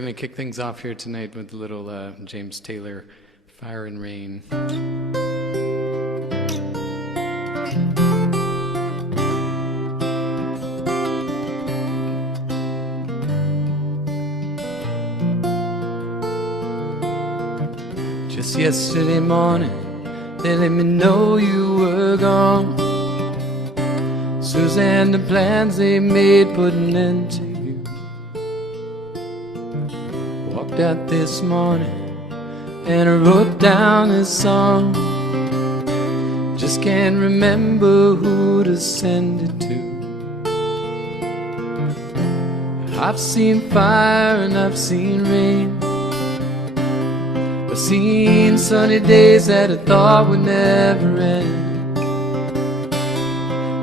We're going to kick things off here tonight with a little James Taylor, Fire and Rain. Just yesterday morning, they let me know you were gone. Suzanne, the plans they made put an end to you. Walked out this morning and I wrote down this song. Just can't remember who to send it to. I've seen fire and I've seen rain. I've seen sunny days that I thought would never end.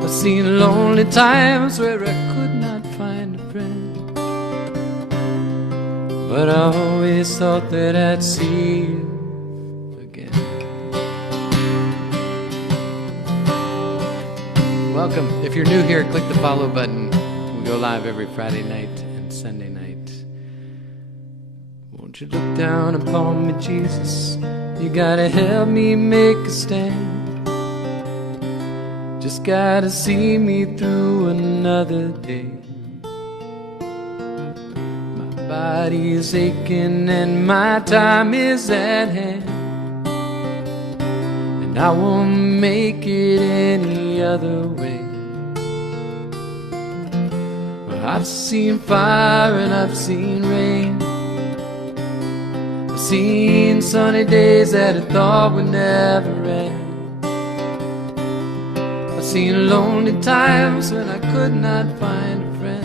I've seen lonely times where I could not find a friend. But I always thought that I'd see you again. Welcome. If you're new here, click the follow button. We go live every Friday night and Sunday night. Won't you look down upon me, Jesus? You gotta help me make a stand. Just gotta see me through another day. Body is aching and my time is at hand, and I won't make it any other way. Well, I've seen fire and I've seen rain. I've seen sunny days that I thought would never end. I've seen lonely times when I could not find a friend.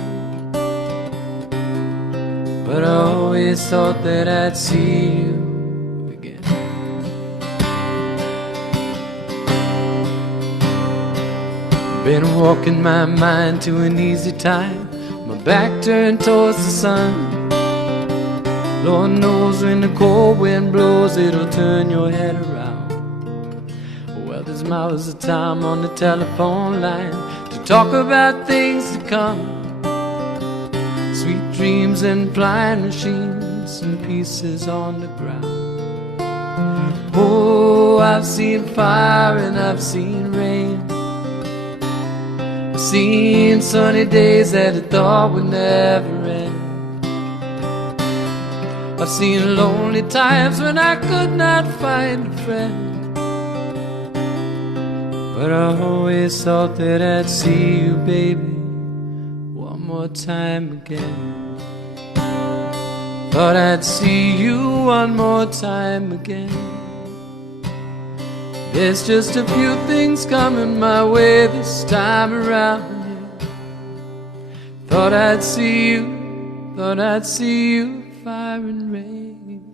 But I always thought that I'd see you again. Been walking my mind to an easy time, my back turned towards the sun. Lord knows when the cold wind blows, it'll turn your head around. Well, there's miles of time on the telephone line to talk about things to come. Sweet dreams and flying machines and pieces on the ground. Oh, I've seen fire and I've seen rain. I've seen sunny days that I thought would never end. I've seen lonely times when I could not find a friend. But I always thought that I'd see you, baby, one more time again. Thought I'd see you one more time again. There's just a few things coming my way this time around, yeah. Thought I'd see you, fire and rain.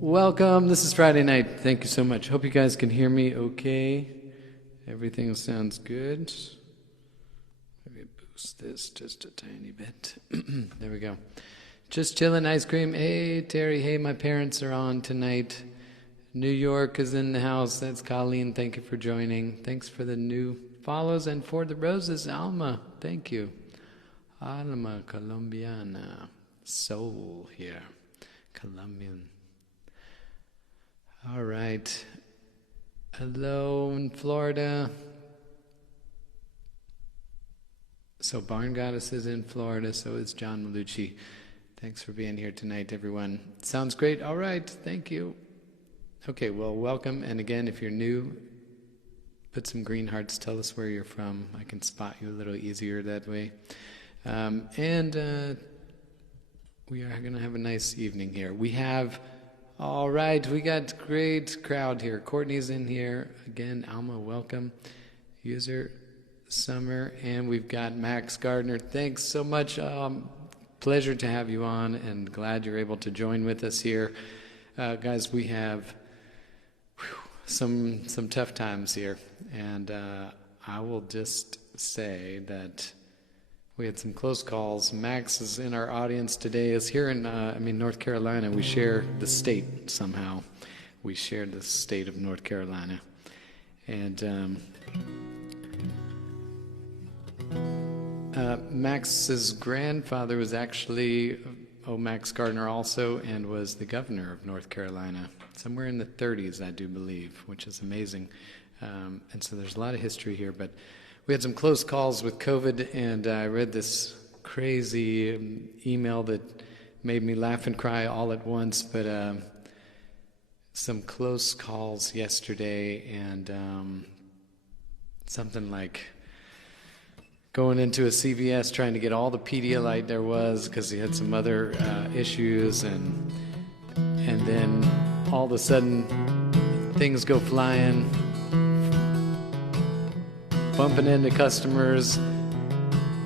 Welcome, this is Friday night. Thank you so much. Hope you guys can hear me okay. Everything sounds good. Maybe boost this just a tiny bit. There we go. Just chilling, ice cream. Hey, Terry. Hey, my parents are on tonight. New York is in the house. That's Colleen. Thank you for joining. Thanks for the new follows and for the roses, Alma. Thank you. Alma Colombiana. Soul here. Colombian. All right. Hello in Florida. So Barn Goddess is in Florida, so is John Malucci. Thanks for being here tonight, everyone. Sounds great. All right, thank you. Okay, well, welcome. And again, if you're new, put some green hearts. Tell us where you're from. I can spot you a little easier that way. We are going to have a nice evening here. All right, we got great crowd here. Courtney's in here. Again, Alma, welcome. User Summer, and we've got Max Gardner. Thanks so much. Pleasure to have you on, and glad you're able to join with us here. Guys, we have some tough times here, and I will just say that we had some close calls. Max is in our audience today, is here in, North Carolina. We share the state somehow. We share the state of North Carolina. And Max's grandfather was actually Max Gardner also, and was the governor of North Carolina, somewhere in the 30s, I do believe, which is amazing. And so there's a lot of history here, but we had some close calls with COVID, and I read this crazy email that made me laugh and cry all at once, but some close calls yesterday, and something like going into a CVS trying to get all the Pedialyte there was because he had some other issues, and then all of a sudden things go flying, bumping into customers.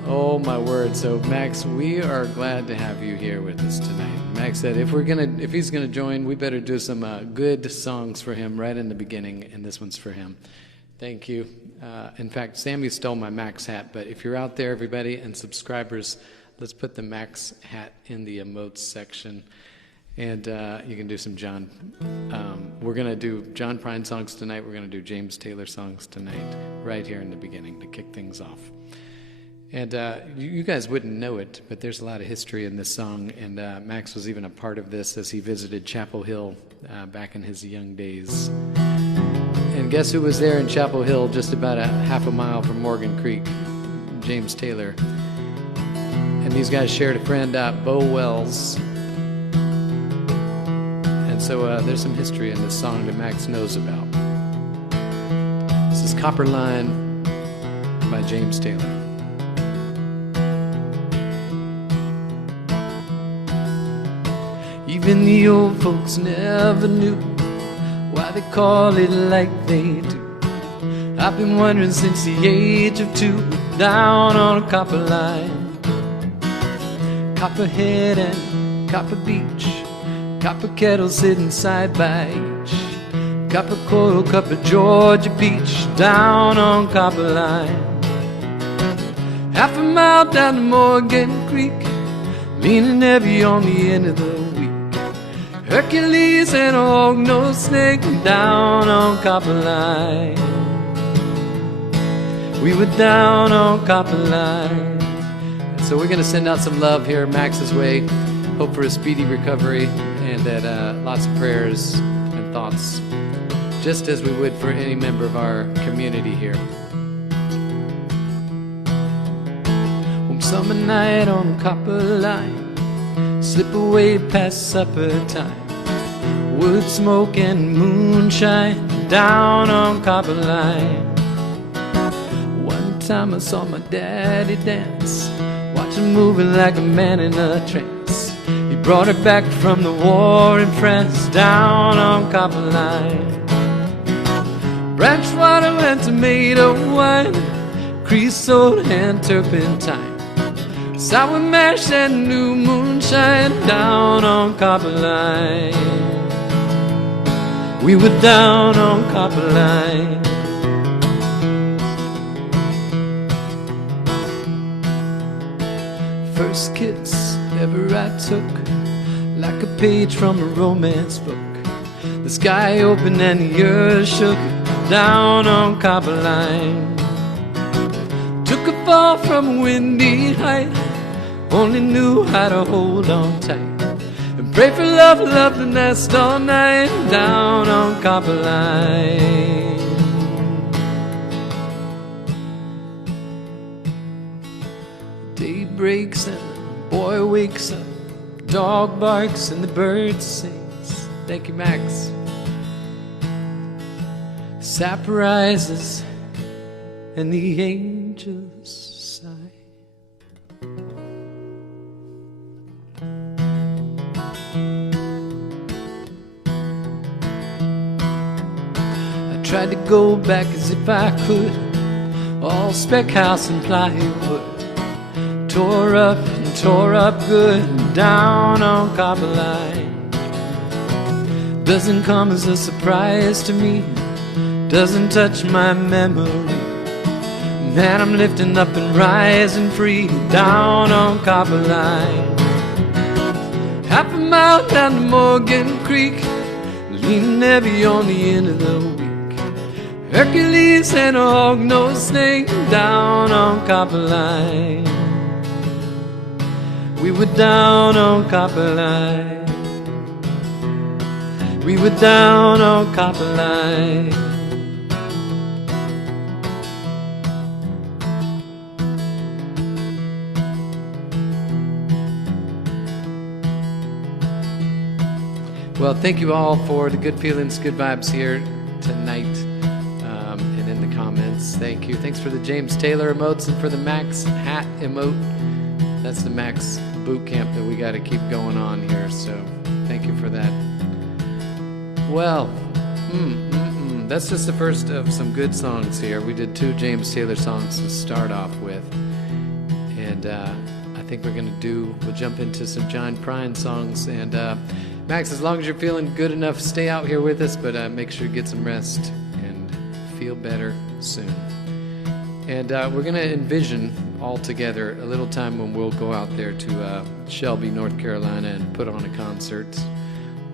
Oh my word. So Max, we are glad to have you here with us tonight. Max said if he's gonna join, we better do some good songs for him right in the beginning, and this one's for him. Thank you. In fact, Sammy stole my Max hat, but if you're out there, everybody, and subscribers, let's put the Max hat in the emotes section, and you can do some John. We're going to do John Prine songs tonight. We're going to do James Taylor songs tonight, right here in the beginning to kick things off. And you guys wouldn't know it, but there's a lot of history in this song, and Max was even a part of this as he visited Chapel Hill back in his young days. And guess who was there in Chapel Hill, just about a half a mile from Morgan Creek? James Taylor. And these guys shared a friend, Bo Wells. And so there's some history in this song that Max knows about. This is Copperline by James Taylor. Even the old folks never knew why they call it like they do. I've been wondering since the age of 2, down on a copper line, Copperhead and Copper Beach, copper kettle sitting side by each, copper coil, copper Georgia Beach, down on Copperline. Half a mile down to Morgan Creek, leaning heavy on the end of the week, Hercules and a hog-nosed snake, down on Copperline. We were down on Copperline. So we're going to send out some love here Max's way. Hope for a speedy recovery, and that lots of prayers and thoughts, just as we would for any member of our community here. One summer night on Copperline, slip away past supper time, wood smoke and moonshine, down on Copperline. One time I saw my daddy dance, watch him moving like a man in a trance. He brought her back from the war in France, down on Copperline. Branch water and tomato wine, creosote and turpentine, sour mash and new moonshine, down on Copperline. We were down on Copperline. First kiss ever I took, like a page from a romance book. The sky opened and the earth shook, down on Copperline. Took a fall from a windy height, only knew how to hold on tight, and pray for love, love to last all night, down on Copperline. Day breaks and the boy wakes up, dog barks and the bird sings. Thank you, Max. Sap rises and the angels sigh. I tried to go back as if I could, all spec house and plywood, tore up and tore up good, down on Copperline. Doesn't come as a surprise to me, doesn't touch my memory. Man, I'm lifting up and rising free, down on Copperline. Half a mile down to Morgan Creek, leaning heavy on the end of the week. Hercules and a hog-nosed snake down on Copperline. We were down on Copperline. We were down on Copperline. Well, thank you all for the good feelings, good vibes here tonight, and in the comments. Thank you. Thanks for the James Taylor emotes and for the Max hat emote. That's the Max boot camp that we got to keep going on here, so thank you for that. Well, that's just the first of some good songs here. We did 2 James Taylor songs to start off with, and I think we'll jump into some John Prine songs. And Max, as long as you're feeling good enough, stay out here with us, but make sure you get some rest and feel better soon. And we're going to envision all together a little time when we'll go out there to Shelby, North Carolina, and put on a concert,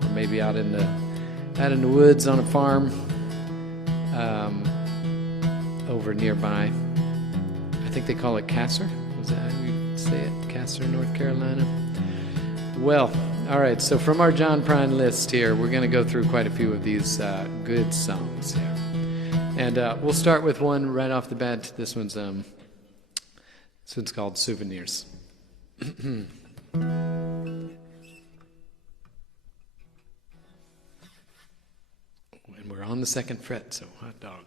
or maybe out in the woods on a farm over nearby. I think they call it Casser. Is that how you say it? Casser, North Carolina. Well, all right. So from our John Prine list here, we're going to go through quite a few of these good songs here. And we'll start with one right off the bat. This one's called Souvenirs. And we're on the 2nd fret, so hot dog.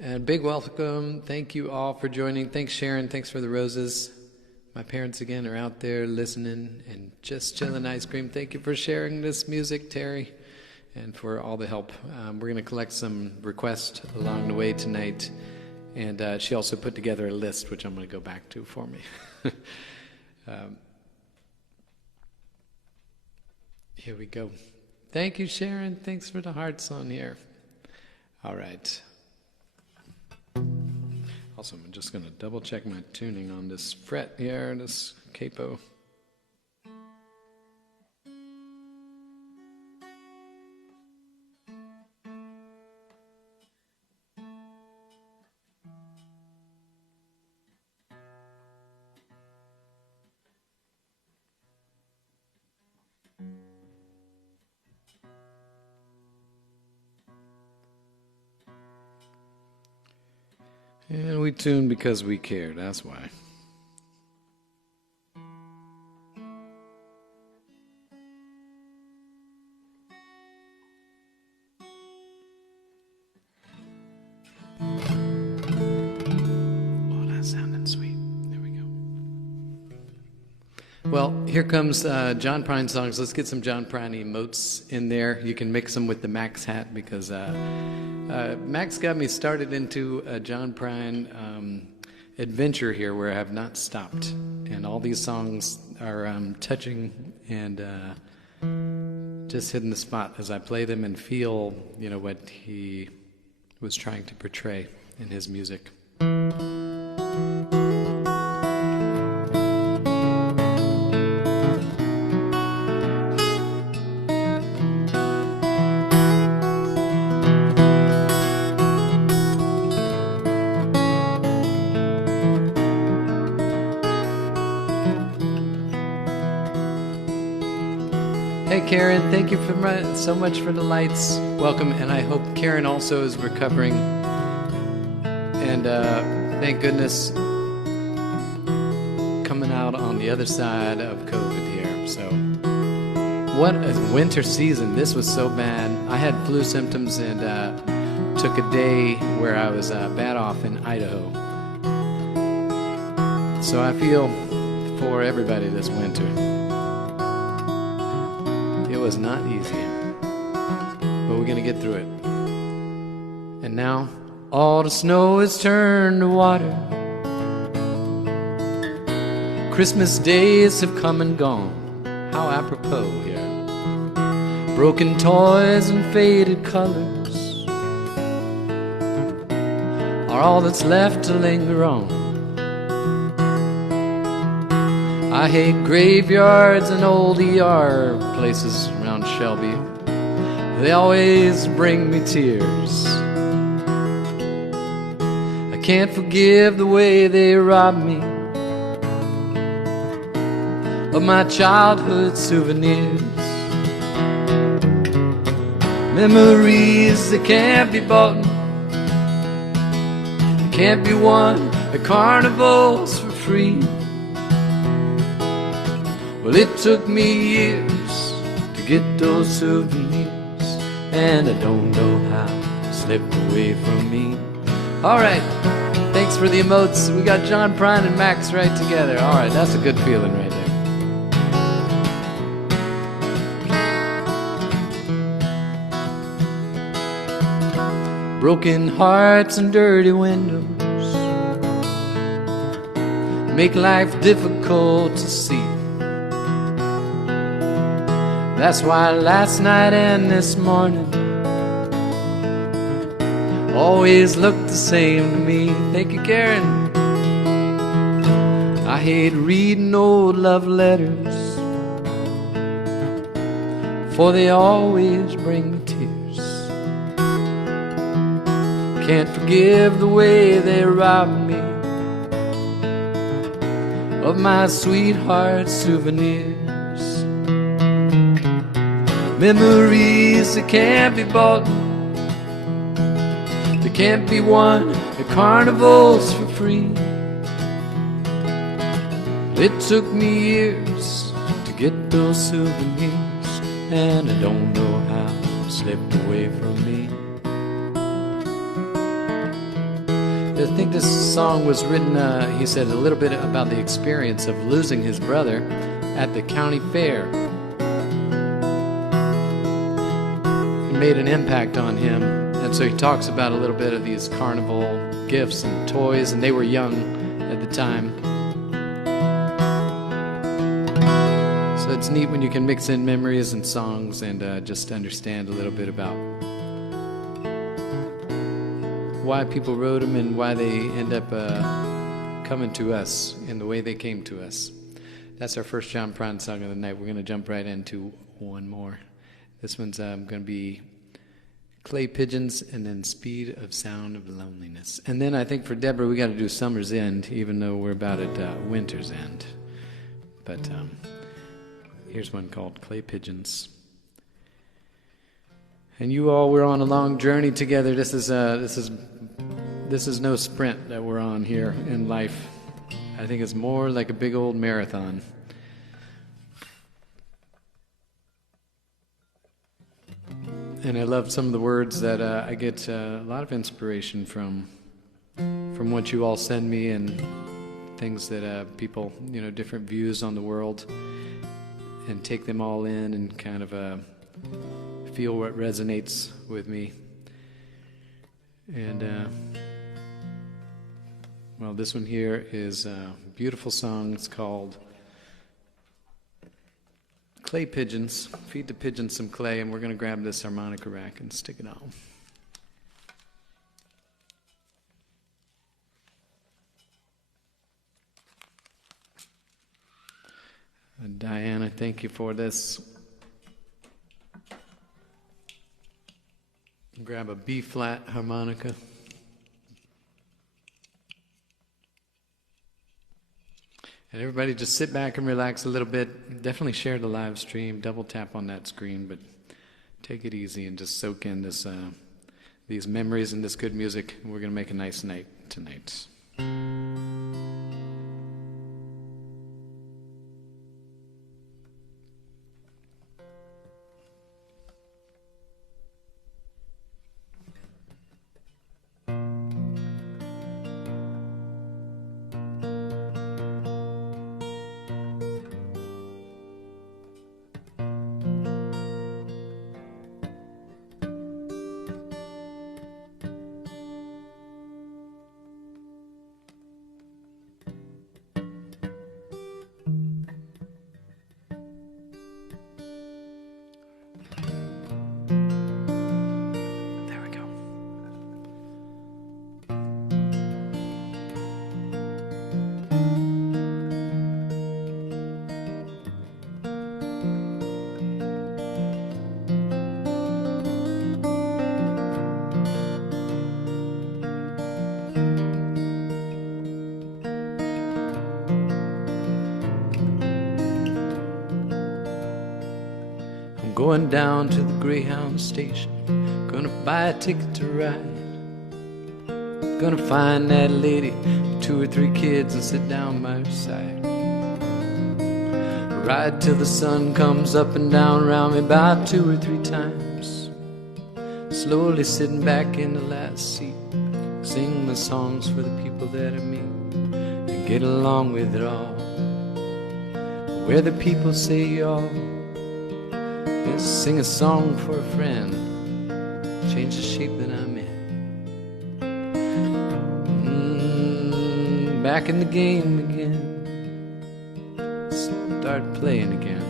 And big welcome. Thank you all for joining. Thanks, Sharon. Thanks for the roses. My parents, again, are out there listening and just chilling ice cream. Thank you for sharing this music, Terry, and for all the help. We're going to collect some requests along the way tonight. And she also put together a list, which I'm going to go back to for me. Here we go. Thank you, Sharon. Thanks for the hearts on here. All right. Also, I'm just going to double check my tuning on this fret here, this capo. And we tuned because we cared, that's why. Oh, that's sounding sweet. There we go. Well, here comes John Prine songs. Let's get some John Prine emotes in there. You can mix them with the Max hat because Max got me started into a John Prine adventure here where I have not stopped. And all these songs are touching and just hitting the spot as I play them and feel, what he was trying to portray in his music. Karen, thank you so much for the lights. Welcome, and I hope Karen also is recovering. And thank goodness, coming out on the other side of COVID here. So, what a winter season. This was so bad. I had flu symptoms and took a day where I was bad off in Idaho. So I feel for everybody this winter. It was not easy, but we're going to get through it. And now, all the snow is turned to water. Christmas days have come and gone. How apropos here. Broken toys and faded colors are all that's left to linger on. I hate graveyards and old ER places around Shelby. they always bring me tears. I can't forgive the way they rob me of my childhood souvenirs. Memories that can't be bought, that can't be won at carnivals for free. Well, it took me years to get those souvenirs, and I don't know how it slipped away from me. All right, thanks for the emotes. We got John Prine and Max right together. All right, that's a good feeling right there. Broken hearts and dirty windows make life difficult to see. That's why last night and this morning always look the same to me. Thank you, Karen. I hate reading old love letters, for they always bring me tears. Can't forgive the way they robbed me of my sweetheart's souvenirs. Memories that can't be bought, that can't be won at carnivals for free. It took me years to get those souvenirs, and I don't know how it slipped away from me. I think this song was written, he said, a little bit about the experience of losing his brother at the county fair. It made an impact on him, and so he talks about a little bit of these carnival gifts and toys, and they were young at the time. So it's neat when you can mix in memories and songs and just understand a little bit about why people wrote them and why they end up coming to us in the way they came to us. That's our first John Prine song of the night. We're going to jump right into one more. This one's going to be Clay Pigeons and then Speed of Sound of Loneliness. And then I think for Deborah we got to do Summer's End, even though we're about at Winter's End. But here's one called Clay Pigeons. And you all, we're on a long journey together. This is no sprint that we're on here in life. I think it's more like a big old marathon. And I love some of the words that I get a lot of inspiration from what you all send me, and things that people, different views on the world, and take them all in and kind of feel what resonates with me. And well, this one here is a beautiful song. It's called Clay Pigeons. Feed the pigeons some clay, and we're going to grab this harmonica rack and stick it on. Diana, thank you for this. Grab a B-flat harmonica. And everybody just sit back and relax a little bit. Definitely share the live stream. Double tap on that screen, but take it easy and just soak in this, these memories and this good music. We're going to make a nice night tonight. going down to the Greyhound station, gonna buy a ticket to ride. Gonna find that lady with 2 or 3 kids and sit down by her side. Ride till the sun comes up and down around me about 2 or 3 times. Slowly sitting back in the last seat, sing my songs for the people that I meet and get along with it all. Where the people say y'all, yes, sing a song for a friend, change the shape that I'm in. Back in the game again, start playing again.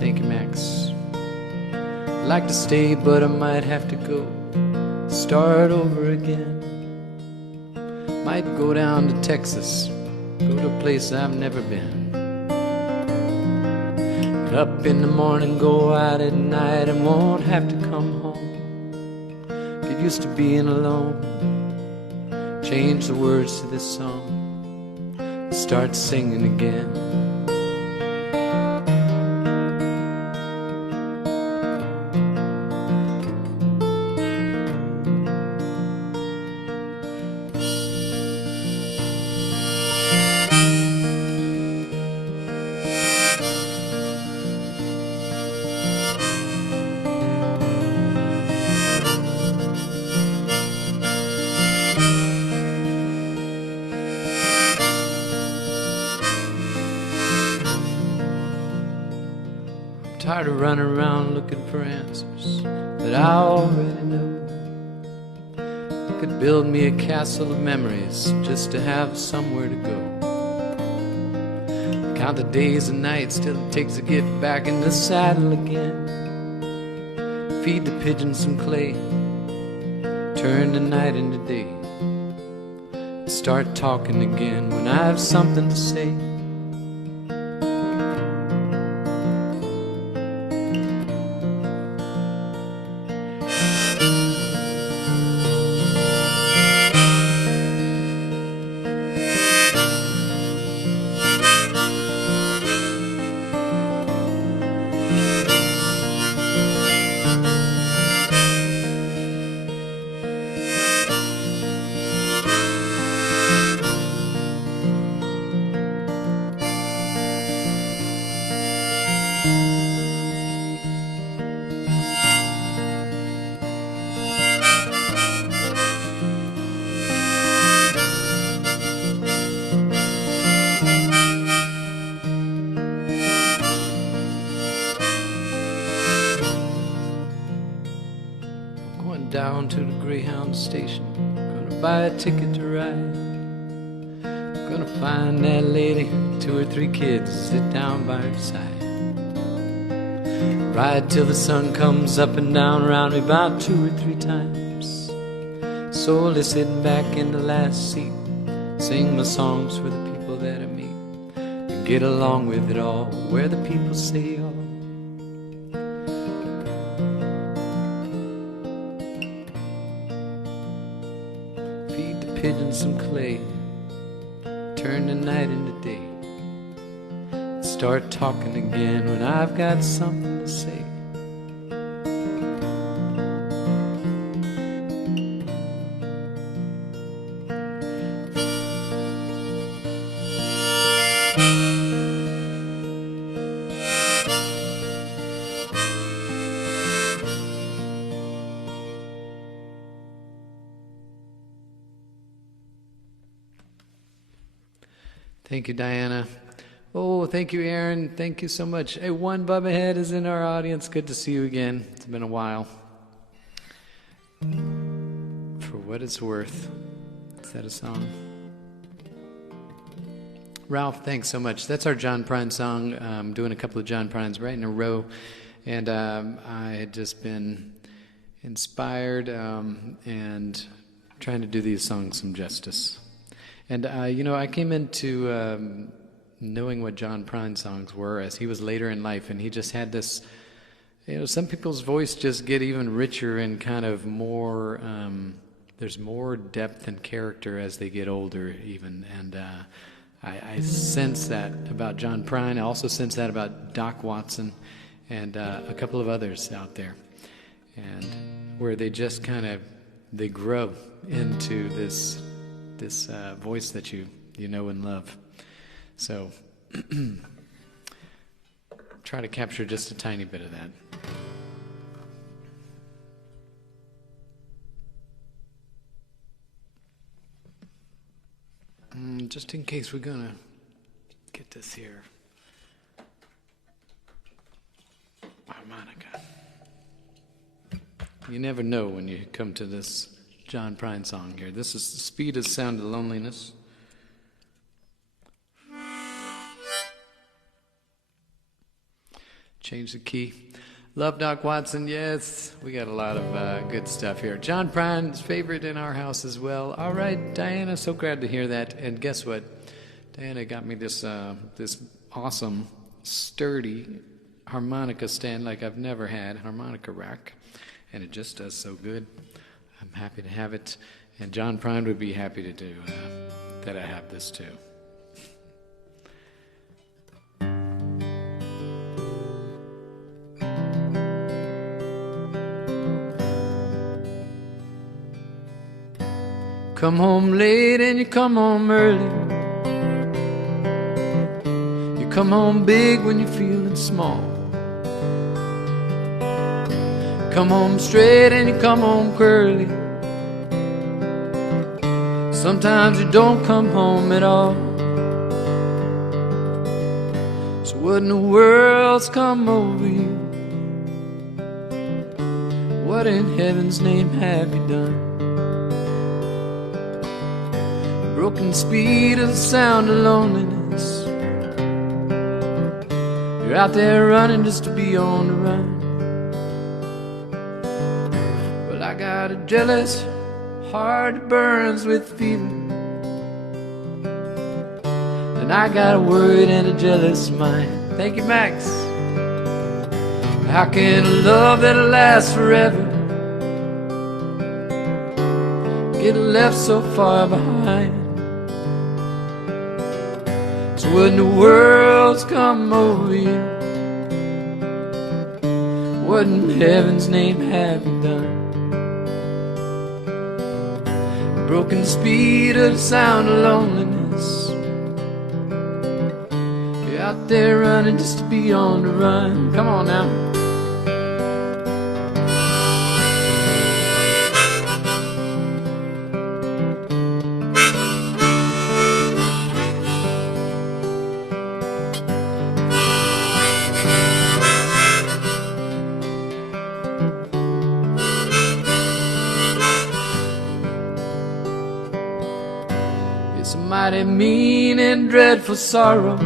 Thank you, Max. I'd like to stay, but I might have to go, start over again. Might go down to Texas, go to a place I've never been. Get up in the morning, go out at night, and won't have to come home. Get used to being alone, change the words to this song, start singing again. Tired of running around looking for answers that I already know. I could build me a castle of memories just to have somewhere to go. Count the days and nights till it takes to get back in the saddle again. Feed the pigeons some clay, turn the night into day. Start talking again when I have something to say. Down to the Greyhound station, gonna buy a ticket to ride. Gonna find that lady, 2 or 3 kids, sit down by her side. Ride till the sun comes up and down around me about 2 or 3 times. Slowly sitting back in the last seat, sing my songs for the people that I meet and get along with it all, where the people say all. Pigeons some clay, turn the night into day. Start talking again when I've got something to say. Thank you, Diana. Oh, thank you, Aaron. Thank you so much. Hey, One Bubba Head is in our audience. Good to see you again. It's been a while. For what it's worth. Is that a song? Ralph, thanks so much. That's our John Prine song. I'm doing a couple of John Prines right in a row. And I had just been inspired and trying to do these songs some justice. And, I came into knowing what John Prine songs were as he was later in life, and he just had this, some people's voice just get even richer and kind of more, there's more depth and character as they get older even, and I sense that about John Prine. I also sense that about Doc Watson and a couple of others out there, and where they just kind of they grow into this voice that you know and love. So try to capture just a tiny bit of that. Just in case we're gonna get this here harmonica. You never know when you come to this John Prine song here. This is The Speed of Sound of Loneliness. Change the key. Love Doc Watson, yes. We got a lot of good stuff here. John Prine's favorite in our house as well. All right, Diana, so glad to hear that. And guess what? Diana got me this this awesome, sturdy harmonica stand like I've never had, harmonica rack. And it just does so good. I'm happy to have it. And John Prine would be happy to do that I have this too. Come home late and you come home early. You come home big when you're feeling small. Come home straight and you come home curly. Sometimes you don't come home at all. So what in the world's come over you? What in heaven's name have you done? Broken speed of the sound of loneliness. You're out there running just to be on the run. Well, I got a jealous heart that burns with fever, and I got a worried and a jealous mind. Thank you, Max. How can a love that'll last forever get left so far behind? So what in the world's come over you? What in heaven's name have you done? Broken speed of the sound of loneliness. You're out there running just to be on the run. Come on now. Mighty mean and dreadful sorrow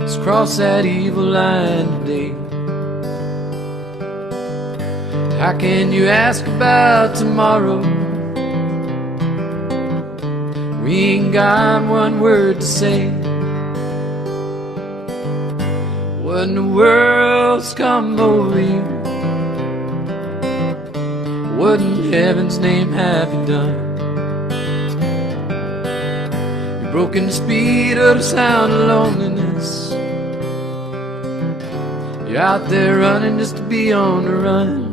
has crossed that evil line today. How can you ask about tomorrow? We ain't got one word to say. What in the world's come over you? What in heaven's name have you done? Broken speed of the sound of loneliness. You're out there running just to be on the run.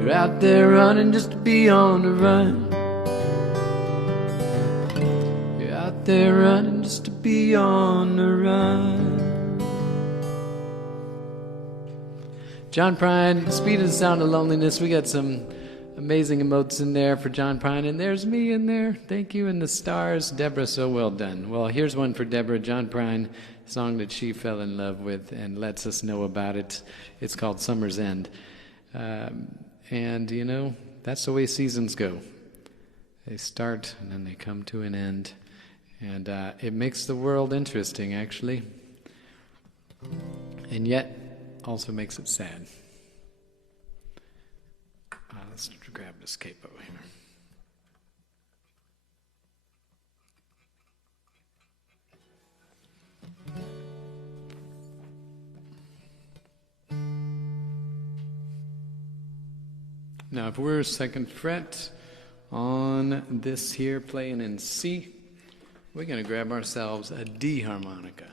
You're out there running just to be on the run. You're out there running just to be on the run. John Prine, Speed of the Sound of Loneliness. We got some amazing emotes in there for John Prine, and there's me in there. Thank you, and the stars. Deborah, so well done. Well, here's one for Deborah. John Prine, song that she fell in love with and lets us know about it. It's called Summer's End. And, you know, that's the way seasons go. They start, and then they come to an end. And it makes the world interesting, actually. And yet, also makes it sad. Let's grab this cape over here. Now, if we're second fret, on this here, playing in C, we're going to grab ourselves a D harmonica.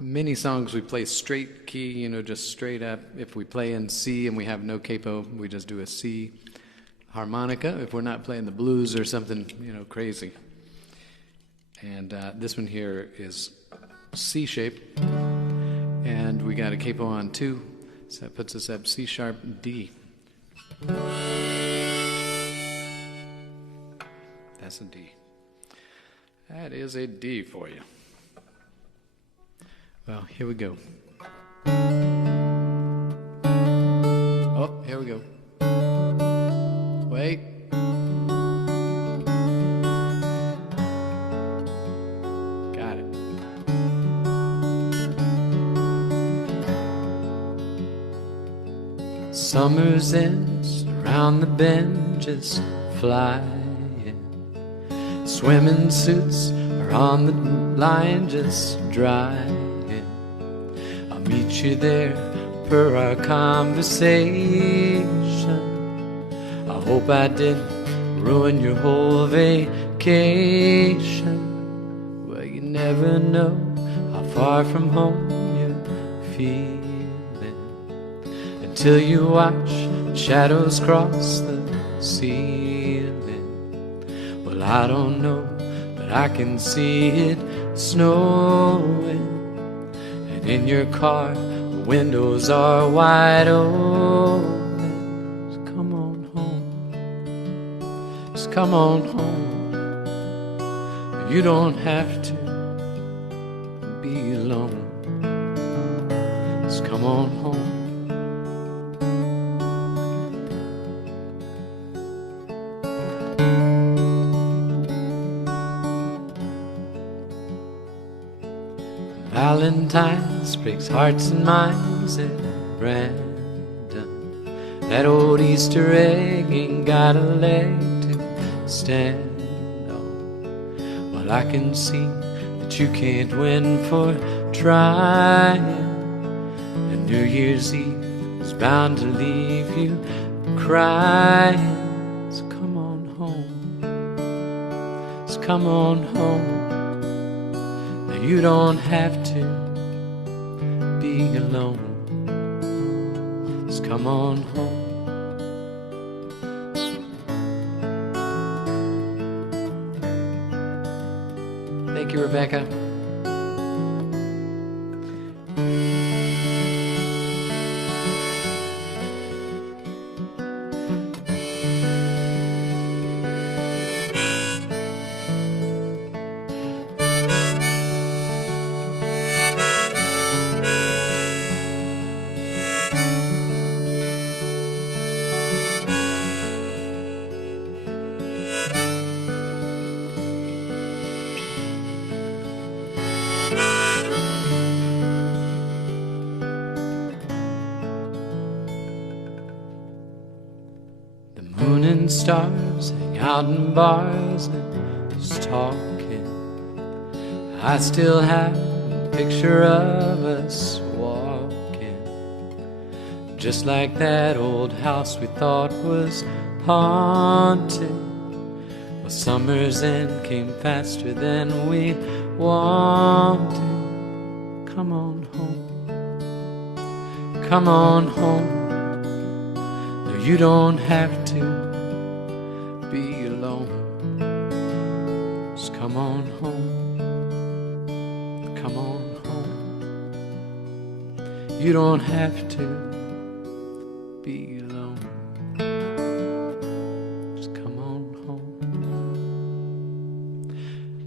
Many songs we play straight key, you know, just straight up. If we play in C and we have no capo, we just do a C harmonica if we're not playing the blues or something, you know, crazy. And this one here is C shape, and we got a capo on 2, so that puts us up C sharp D. That's a D. That is a D for you. Well, here we go. Oh, here we go. Wait. Got it. Summer's ends around the bend just flying. Swimming suits are on the line just drying. Meet you there per our conversation. I hope I didn't ruin your whole vacation. Well, you never know how far from home you're feeling until you watch shadows cross the ceiling. Well, I don't know, but I can see it snowing. In your car, the windows are wide open. Just come on home. Just come on home. You don't have to be alone. Just come on home. Valentine's breaks hearts and minds at random. That old Easter egg ain't got a leg to stand on. Well, I can see that you can't win for trying. And New Year's Eve is bound to leave you crying. So come on home. So come on home. You don't have to be alone. Just come on home. Thank you, Rebecca. Stars hang out in bars and just talking. I still have a picture of us walking, just like that old house we thought was haunted. Well, summer's end came faster than we wanted. Come on home. Come on home. No, you don't have to be alone. Just come on home. Come on home. You don't have to be alone. Just come on home.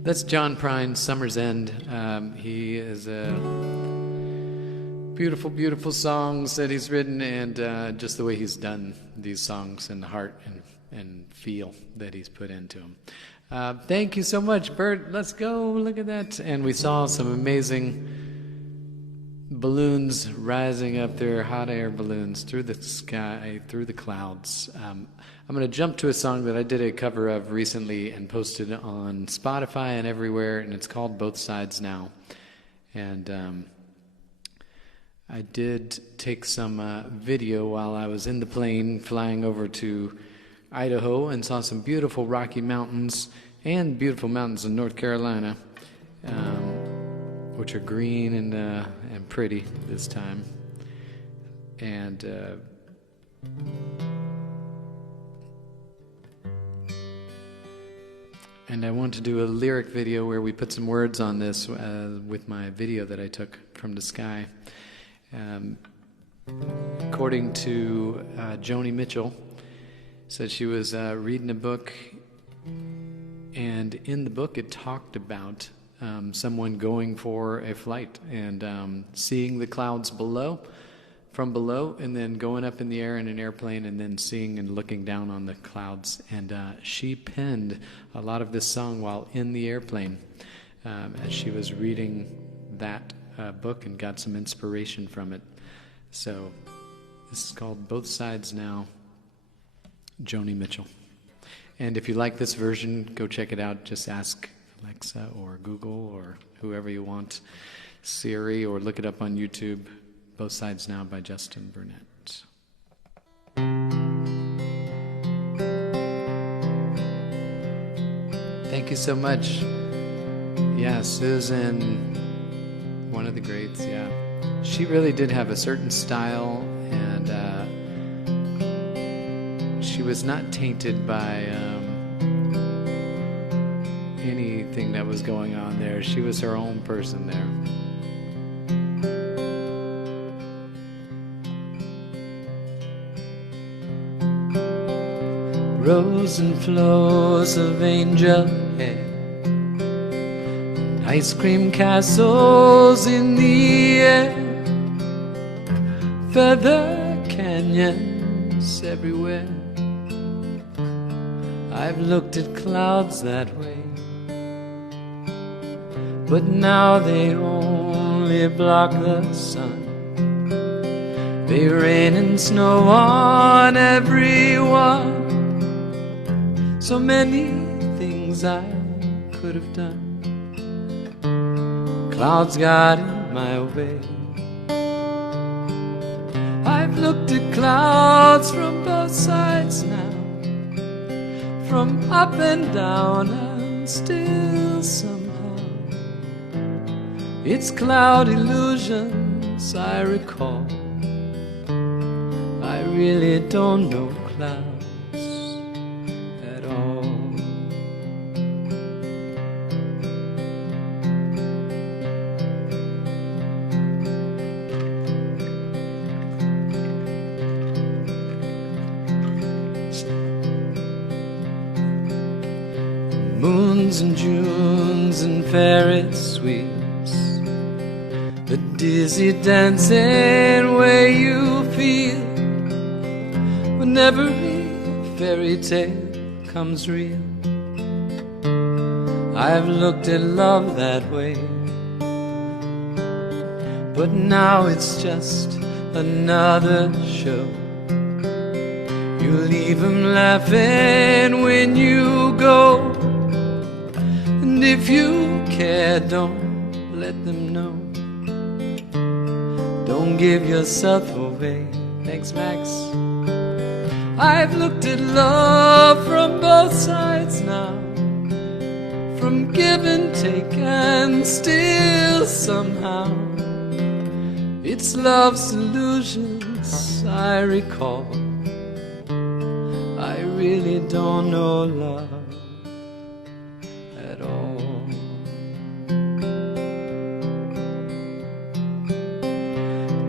That's John Prine, Summer's End. He is a beautiful, beautiful songs that he's written, and just the way he's done these songs and the heart and feel that he's put into them. Thank you so much, Bert. Let's go. Look at that. And we saw some amazing balloons rising up there, hot air balloons through the sky, through the clouds. I'm going to jump to a song that I did a cover of recently and posted on Spotify and everywhere, and it's called Both Sides Now. And I did take some video while I was in the plane flying over to Idaho and saw some beautiful Rocky Mountains and beautiful mountains in North Carolina, which are green and pretty this time. And I want to do a lyric video where we put some words on this with my video that I took from the sky. According to Joni Mitchell, said she was reading a book, and in the book it talked about someone going for a flight and seeing the clouds from below, and then going up in the air in an airplane, and then seeing and looking down on the clouds. And she penned a lot of this song while in the airplane as she was reading that book and got some inspiration from it. So this is called Both Sides Now, Joni Mitchell. And if you like this version, go check it out. Just ask Alexa or Google or whoever you want, Siri, or look it up on YouTube. Both Sides Now by Justin Burnette. Thank you so much. Yeah, Susan, one of the greats, yeah. She really did have a certain style, and she was not tainted by anything that was going on there. She was her own person there. Rows and flows of angel hair, ice cream castles in the air, feather canyons everywhere. I've looked at clouds that way, but now they only block the sun. They rain and snow on everyone. So many things I could have done, clouds got in my way. I've looked at clouds from both sides now, from up and down, and still somehow it's cloud illusions I recall. I really don't know clouds. Moons and Junes and Ferris wheels, the dizzy dancing way you feel when every fairy tale comes real. I've looked at love that way, but now it's just another show. You leave them laughing when you go. And if you care, don't let them know. Don't give yourself away. Thanks, Max. I've looked at love from both sides now, from give and take, and still somehow it's love's illusions I recall. I really don't know love at all.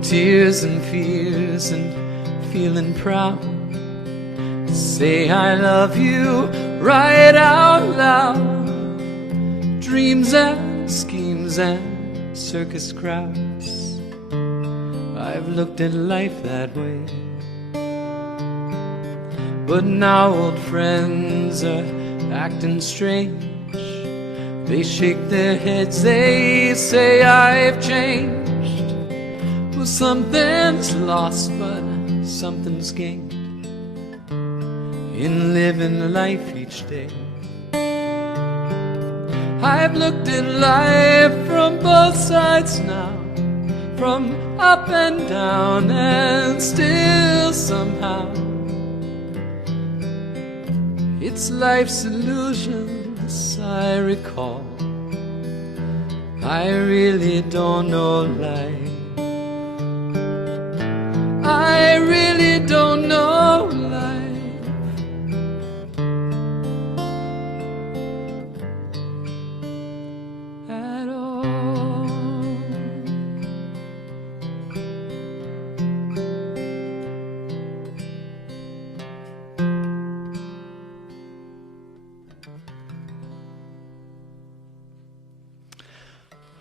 Tears and fears and feeling proud, say I love you right out loud. Dreams and schemes and circus crowds, I've looked at life that way. But now old friends are acting strange. They shake their heads, they say I've changed. Well, something's lost, but something's gained in living life each day. I've looked at life from both sides now, from up and down, and still somehow It's life's illusions I recall. I really don't know life. I really don't know life. At all.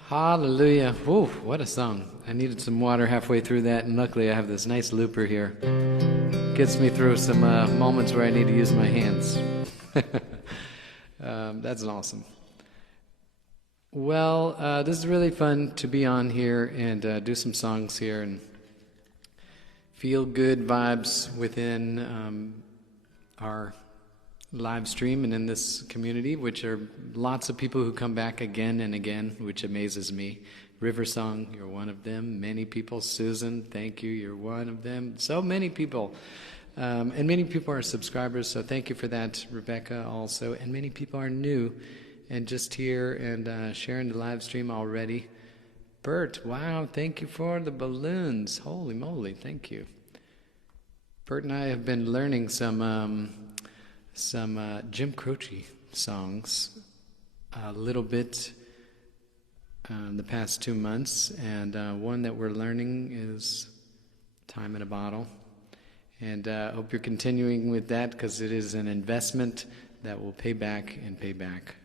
Hallelujah. Ooh, what a song. I needed some water halfway through that, and luckily I have this nice looper here. Gets me through some moments where I need to use my hands. That's awesome. Well, this is really fun to be on here and do some songs here and feel good vibes within our live stream and in this community, which are lots of people who come back again and again, which amazes me. River Song, you're one of them. Many people. Susan, thank you, you're one of them. So many people. And many people are subscribers, so thank you for that. Rebecca also. And many people are new and just here and sharing the live stream already. Bert, wow, thank you for the balloons. Holy moly, thank you. Bert and I have been learning some Jim Croce songs a little bit the past 2 months, and one that we're learning is Time in a Bottle, and I hope you're continuing with that because it is an investment that will pay back and pay back.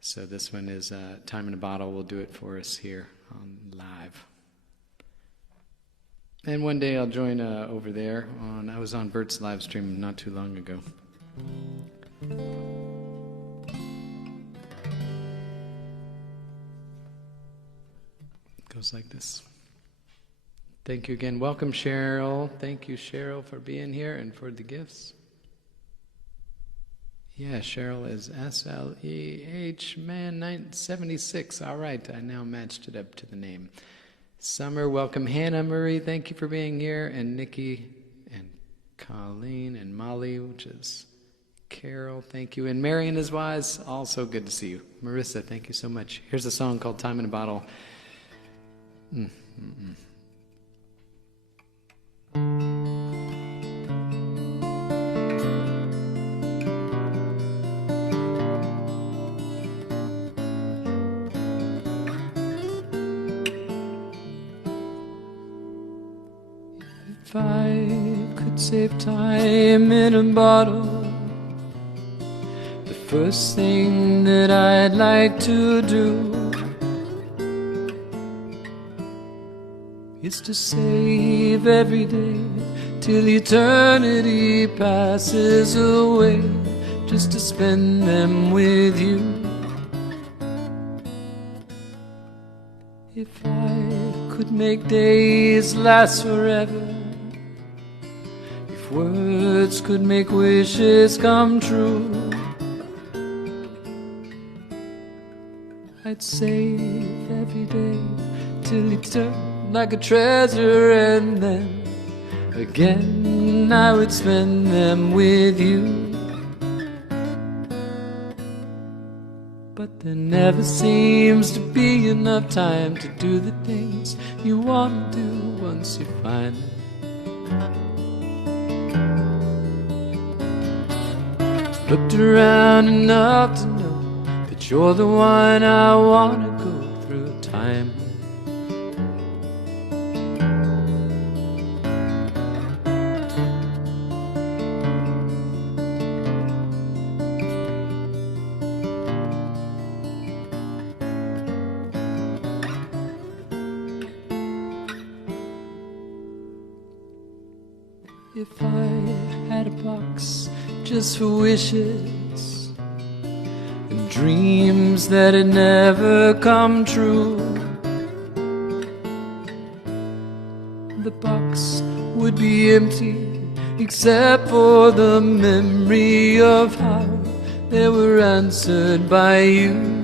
So this one is Time in a Bottle. Will do it for us here on live. And one day I'll join over there I was on Bert's live stream not too long ago. It goes like this. Thank you again. Welcome, Cheryl. Thank you, Cheryl, for being here and for the gifts. Yeah, Cheryl is SLEH man 976. All right, I now matched it up to the name. Summer, welcome. Hannah Marie, thank you for being here. And Nikki and Colleen and Molly, which is Carol, thank you. And Marion is wise, also good to see you. Marissa, thank you so much. Here's a song called Time in a Bottle. If I could save time in a bottle, the first thing that I'd like to do is to save every day till eternity passes away, just to spend them with you. If I could make days last forever, words could make wishes come true, I'd save every day till it turned like a treasure, and then again I would spend them with you. But there never seems to be enough time to do the things you want to do once you find them. Looked around enough to know that you're the one I want to go through time. If I had a box just for wishes and dreams that had never come true, the box would be empty except for the memory of how they were answered by you.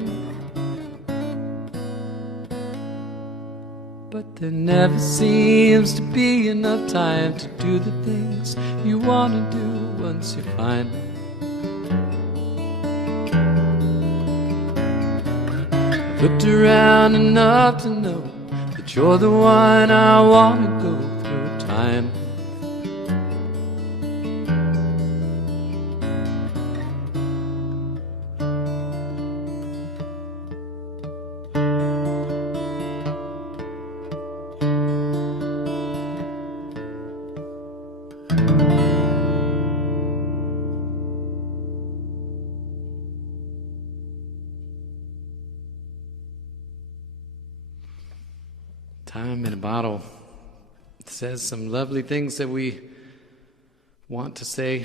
But there never seems to be enough time to do the things you want to do once you find them. Looked around enough to know that you're the one I want to go through time. Time in a bottle. It says some lovely things that we want to say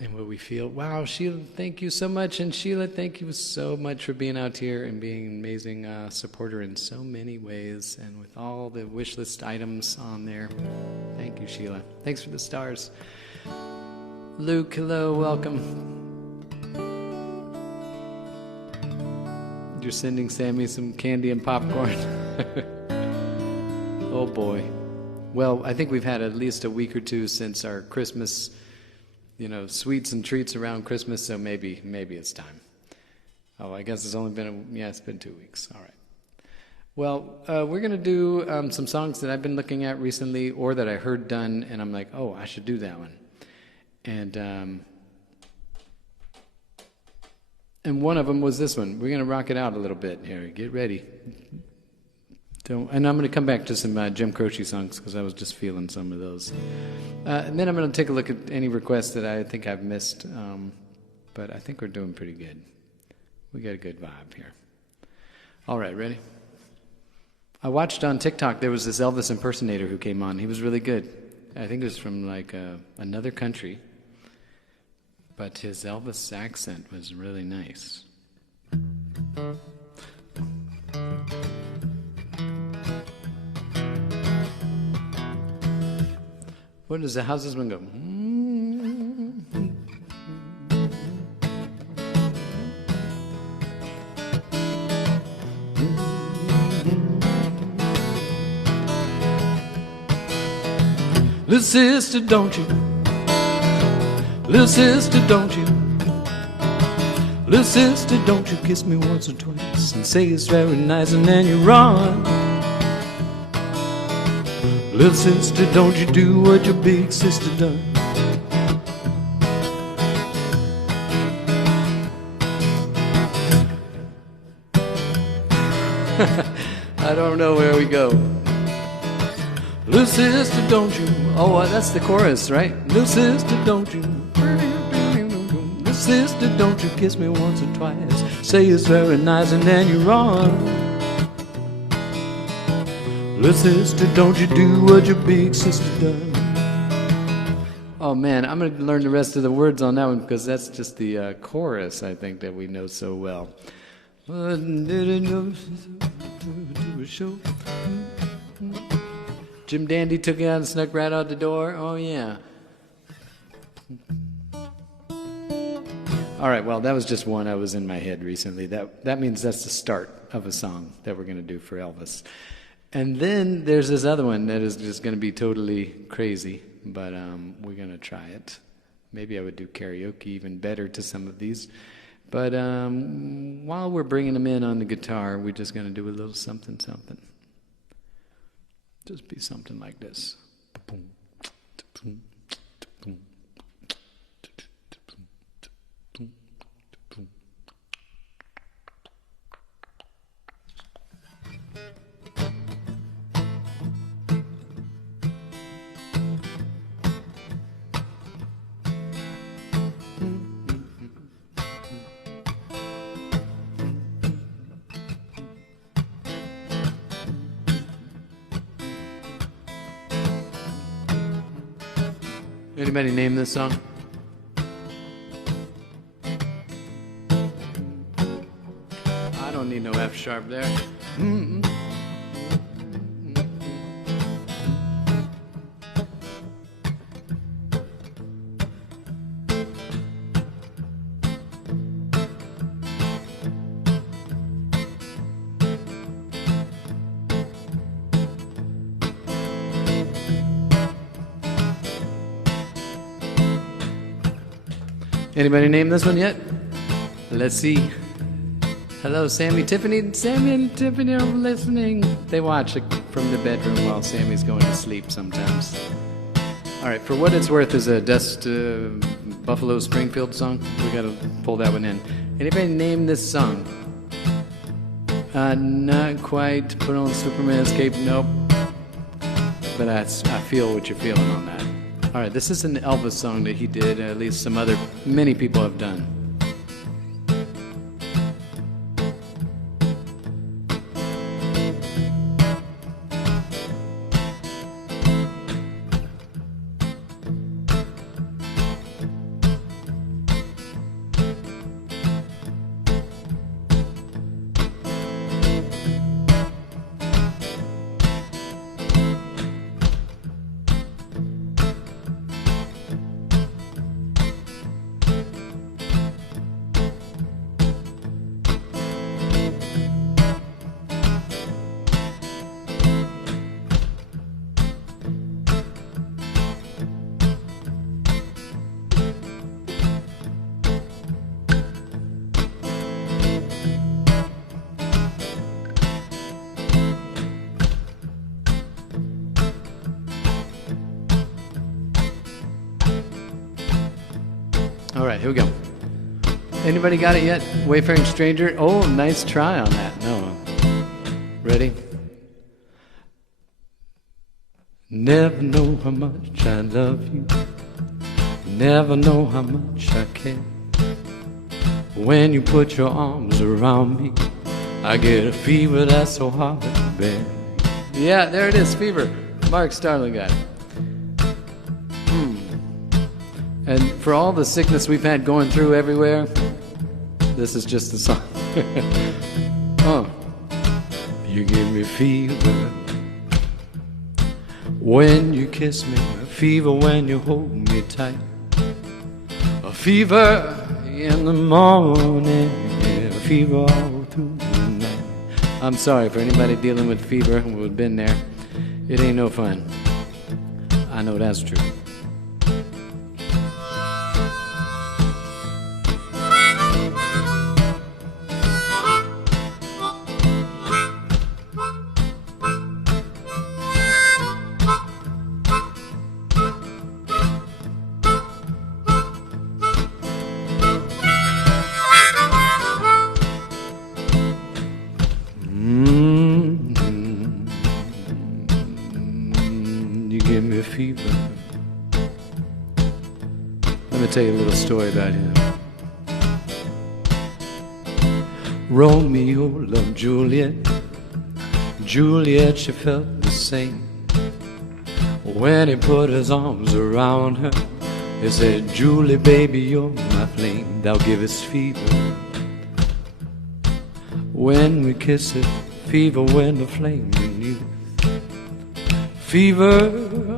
and what we feel. Wow, Sheila, thank you so much. And Sheila, thank you so much for being out here and being an amazing supporter in so many ways and with all the wish list items on there. Thank you, Sheila. Thanks for the stars. Luke, hello, welcome. You're sending Sammy some candy and popcorn. Oh boy. Well, I think we've had at least a week or two since our Christmas, sweets and treats around Christmas, so maybe it's time. Oh, I guess it's only been, it's been 2 weeks. All right. Well, we're going to do some songs that I've been looking at recently or that I heard done, and I'm like, oh, I should do that one. And one of them was this one. We're going to rock it out a little bit here. Get ready. And I'm going to come back to some Jim Croce songs because I was just feeling some of those. And then I'm going to take a look at any requests that I think I've missed. But I think we're doing pretty good. We got a good vibe here. All right, ready? I watched on TikTok, there was this Elvis impersonator who came on. He was really good. I think it was from like another country. But his Elvis accent was really nice. How's this one go? Little sister, don't you? Little sister, don't you? Little sister, don't you kiss me once or twice and say it's very nice and then you run. Little sister, don't you do what your big sister done. I don't know where we go. Little sister, don't you? Oh, that's the chorus, right? Little sister, don't you? Little sister, don't you kiss me once or twice. Say it's very nice and then you run. Little sister, don't you do what your big sister done. Oh man, I'm going to learn the rest of the words on that one because that's just the chorus, I think, that we know so well. Jim Dandy took it out and snuck right out the door. Oh yeah. All right, well, that was just one I was in my head recently. That means that's the start of a song that we're going to do for Elvis. And then there's this other one that is just going to be totally crazy, but we're going to try it. Maybe I would do karaoke even better to some of these. But while we're bringing them in on the guitar, we're just going to do a little something. Just be something like this. Anybody name this song? I don't need no F sharp there. Anybody name this one yet? Let's see. Hello, Sammy, Tiffany. Sammy and Tiffany are listening. They watch from the bedroom while Sammy's going to sleep sometimes. All right, For What It's Worth is a Dust Buffalo Springfield song. We got to pull that one in. Anybody name this song? Not quite. Put on Superman's cape. Nope. But I feel what you're feeling on that. All right, this is an Elvis song that he did. At least many people have done. All right, here we go. Anybody got it yet? Wayfaring Stranger? Oh, nice try on that. No. Ready? Never know how much I love you. Never know how much I care. When you put your arms around me, I get a fever that's so hard to bear. Yeah, there it is, Fever. Mark Starling got it. And for all the sickness we've had going through everywhere, this is just the song. Oh, you give me fever when you kiss me, a fever when you hold me tight, a fever in the morning, a fever all through the night. I'm sorry for anybody dealing with fever who have been there. It ain't no fun. I know that's true. Tell you a little story about him. Romeo loved Juliet. Juliet, she felt the same. When he put his arms around her, he said, Julie, baby, you're my flame. Thou givest fever when we kiss it, fever when the flame in youth. Fever,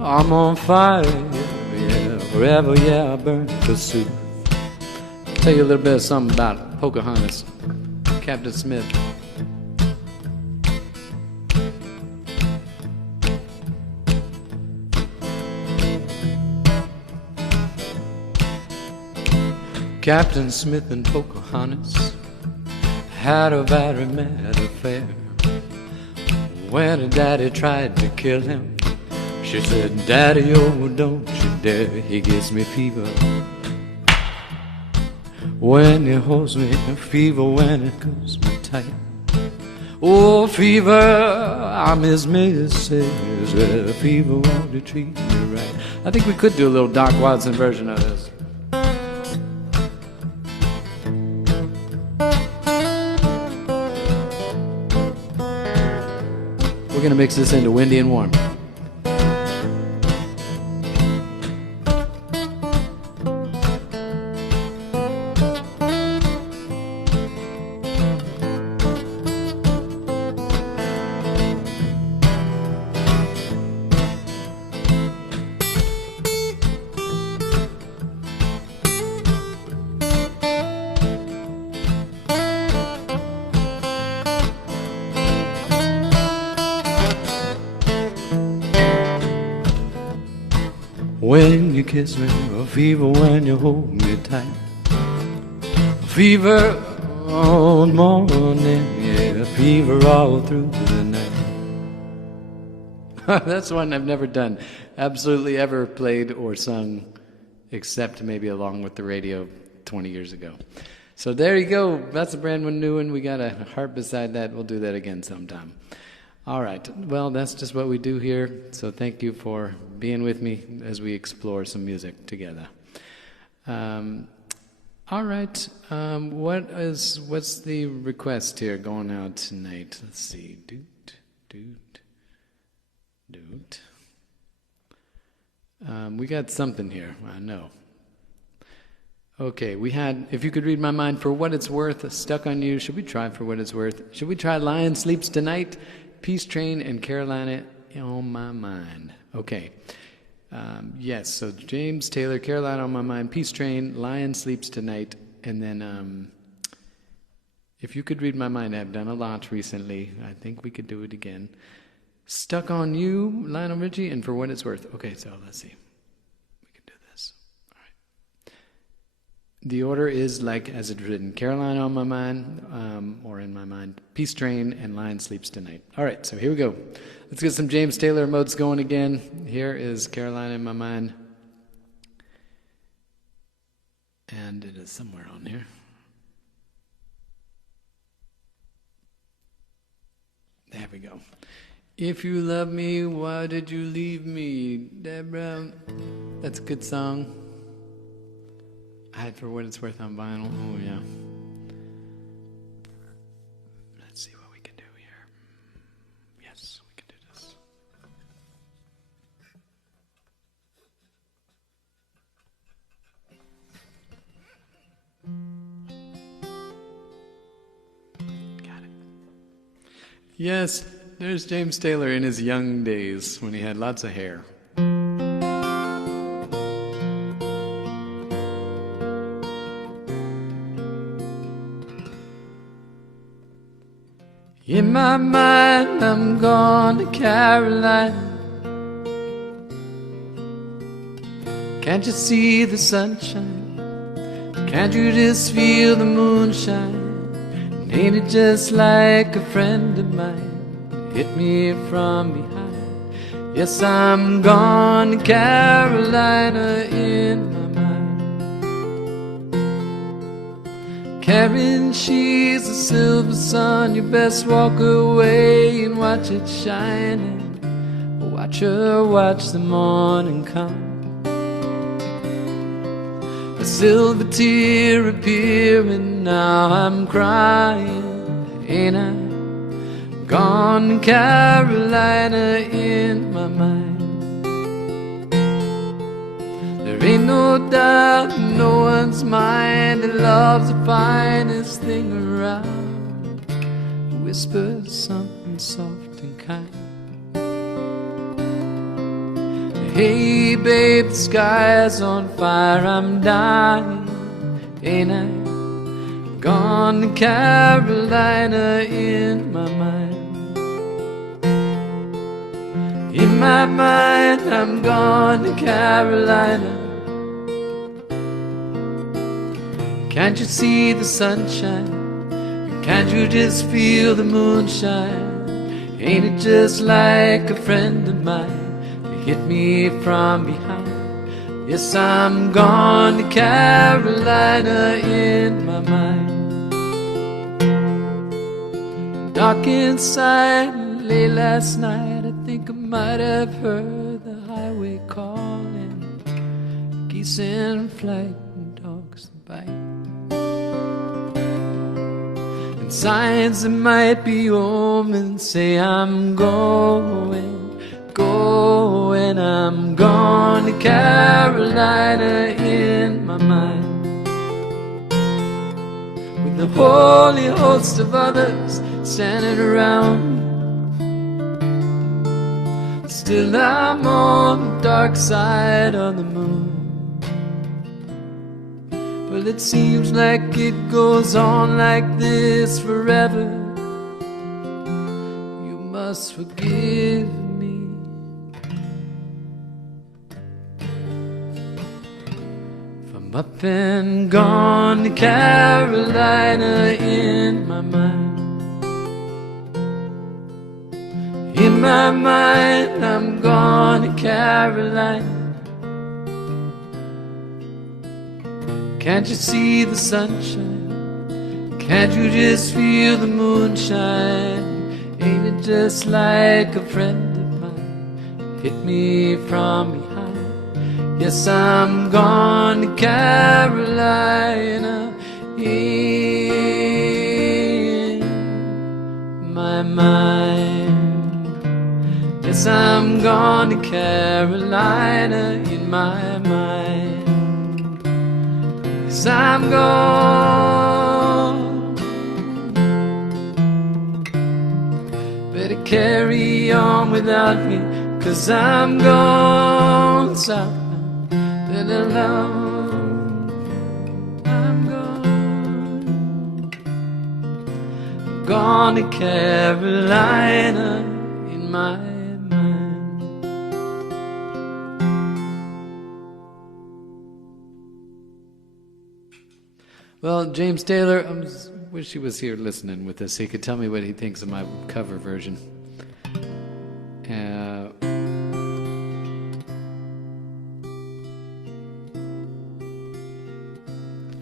I'm on fire. Forever, yeah, I burn for soup. I'll tell you a little bit of something about Pocahontas, Captain Smith. Captain Smith and Pocahontas had a very mad affair. When her daddy tried to kill him, she said, Daddy, oh, don't you dare. He gives me fever when he holds me, fever when it goes me tight. Oh, fever, I'm his missus. Well, fever won't you treat me right. I think we could do a little Doc Watson version of this. We're going to mix this into Windy and Warm. When you kiss me, a fever when you hold me tight, a fever all morning, yeah, fever all through the night. That's one I've never done, absolutely ever played or sung, except maybe along with the radio 20 years ago. So there you go. That's a brand new one. We got a harp beside that. We'll do that again sometime. All right. Well, that's just what we do here. So thank you for being with me as we explore some music together. All right. What's the request here going out tonight? Let's see. Doot. We got something here. I know. Okay, we had, if you could read my mind, For What It's Worth, Stuck on You. Should we try For What It's Worth? Should we try Lion Sleeps Tonight, Peace Train, and Carolina on My Mind? Okay. Yes, so James Taylor, Carolina on My Mind, Peace Train, Lion Sleeps Tonight, and then if you could read my mind, I've done a lot recently. I think we could do it again. Stuck on You, Lionel Richie, and For What It's Worth. Okay, so let's see. We can do this. All right. The order is like as it's written. Carolina on My Mind, or in my mind, Peace Train, and Lion Sleeps Tonight. All right, so here we go. Let's get some James Taylor modes going again. Here is Carolina in My Mind. And it is somewhere on here. There we go. If you love me, why did you leave me, Deborah? That's a good song. I had For What It's Worth on vinyl. Oh, yeah. Let's see what we can do here. Yes, we can do this. Got it. Yes. There's James Taylor in his young days when he had lots of hair. In my mind, I'm gone to Carolina. Can't you see the sunshine? Can't you just feel the moonshine? And ain't it just like a friend of mine? Hit me from behind. Yes, I'm gone to Carolina in my mind. Karen, she's a silver sun. You best walk away and watch it shining. Watch her watch the morning come. A silver tear appearing, now I'm crying, ain't I? Gone to Carolina in my mind. There ain't no doubt in no one's mind that love's the finest thing around. Whisper something soft and kind. Hey babe, the sky's on fire, I'm dying, ain't I? Gone to Carolina in my mind. In my mind, I'm gone to Carolina. Can't you see the sunshine? Can't you just feel the moonshine? Ain't it just like a friend of mine to hit me from behind? Yes, I'm gone to Carolina in my mind. Dark inside, late last night, I think I might have heard the highway calling. Geese in flight and dogs that bite. And signs that might be omens say I'm going. I'm gone to Carolina in my mind. With the holy host of others standing around, still I'm on the dark side of the moon. Well, it seems like it goes on like this forever. You must forgive me I'm up and gone to Carolina in my mind. In my mind, I'm gone to Carolina. Can't you see the sunshine? Can't you just feel the moonshine? Ain't it just like a friend of mine hit me from behind? Yes, I'm gone to Carolina in my mind. Yes, I'm gone to Carolina in my mind. Yes, I'm gone. Better carry on without me, 'cause I'm gone southbound and alone. I'm gone to Carolina in my mind. Well, James Taylor, I wish he was here listening with us. He could tell me what he thinks of my cover version.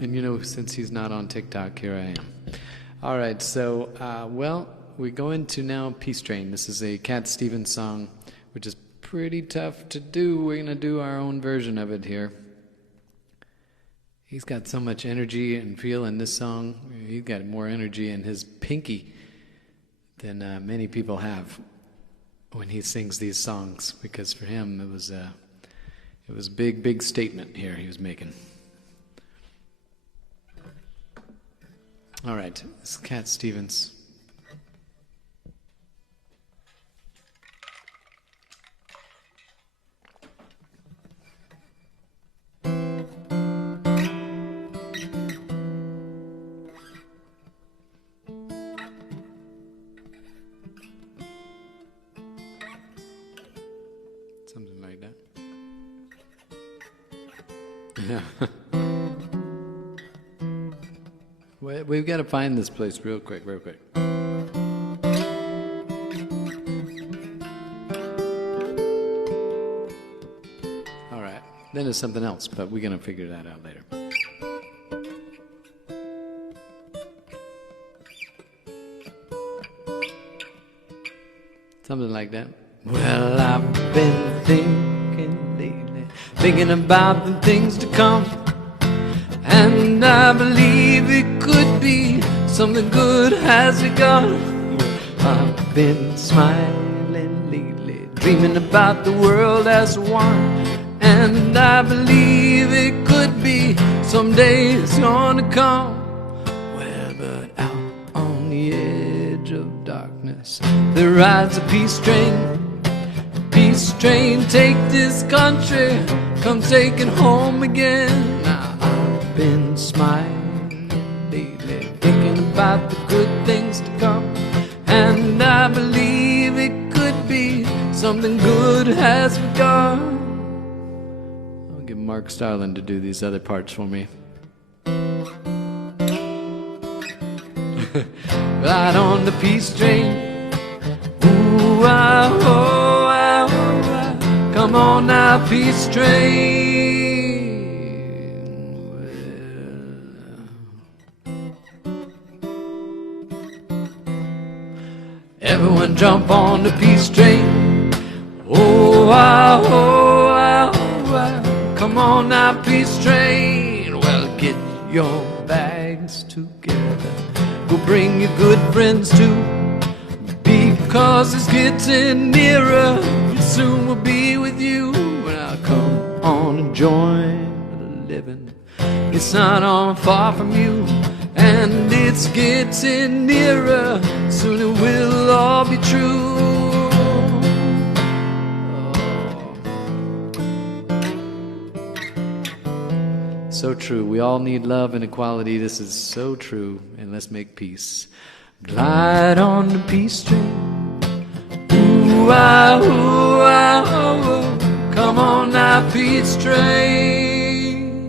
And you know, since he's not on TikTok, here I am. All right, so, well, we're going to now Peace Train. This is a Cat Stevens song, which is pretty tough to do. We're going to do our own version of it here. He's got so much energy and feel in this song. He's got more energy in his pinky than many people have when he sings these songs, because for him it was a big, big statement here he was making. All right, this is Cat Stevens. Something like that. Yeah. We've got to find this place real quick. All right. Then it's something else, but we're going to figure that out later. Something like that. Well, I've been thinking lately, thinking about the things to come, and I believe it could be something good has begun. I've been smiling lately, dreaming about the world as one, and I believe it could be someday it's gonna come. Well, but out on the edge of darkness, there rides a peace train. Peace train, take this country, come take it home again. Now I've been smiling lately, thinking about the good things to come, and I believe it could be something good has begun. I'll get Mark Starlin to do these other parts for me. Right on the peace train. Ooh, ah, oh. Come on now, peace train. Everyone jump on the peace train. Oh, ah, oh, ah, oh, ah. Come on now, peace train. Well, get your bags together. Go bring your good friends too, because it's getting nearer. Soon we'll be with you. Now come on and join the living. It's not on far from you, and it's getting nearer. Soon it will all be true. Oh. So true. We all need love and equality. This is so true. And let's make peace. Glide on the peace train. Ooh, ah, ooh, ah, oh, oh. Come on now, peace train.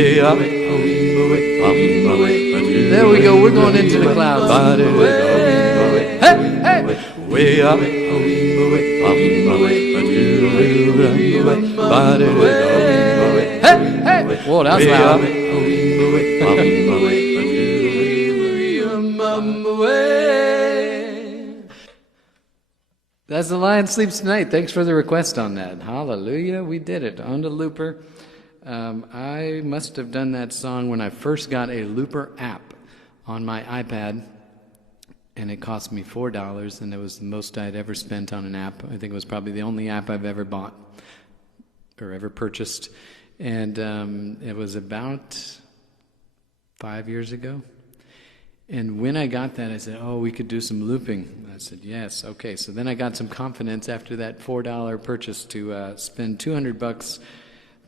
way up. There we go, we're going into the clouds. Hey, hey, way up. Hey, hey, whoa, that's loud. That's The Lion Sleeps Tonight. Thanks for the request on that. Hallelujah, we did it. On the looper. I must have done that song when I first got a looper app on my iPad, and it cost me $4, and it was the most I'd ever spent on an app. I think it was probably the only app I've ever bought or ever purchased, and it was about 5 years ago. And when I got that, I said, oh, we could do some looping. I said, yes, okay. So then I got some confidence after that $4 purchase to spend $200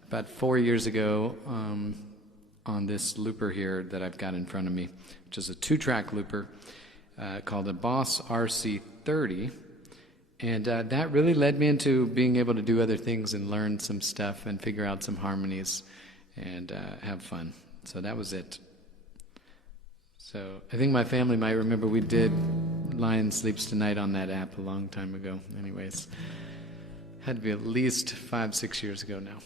about 4 years ago on this looper here that I've got in front of me, which is a 2-track looper called a Boss RC30. And that really led me into being able to do other things and learn some stuff and figure out some harmonies and have fun. So that was it. So I think my family might remember we did Lion Sleeps Tonight on that app a long time ago. Anyways, had to be at least 5-6 years ago now.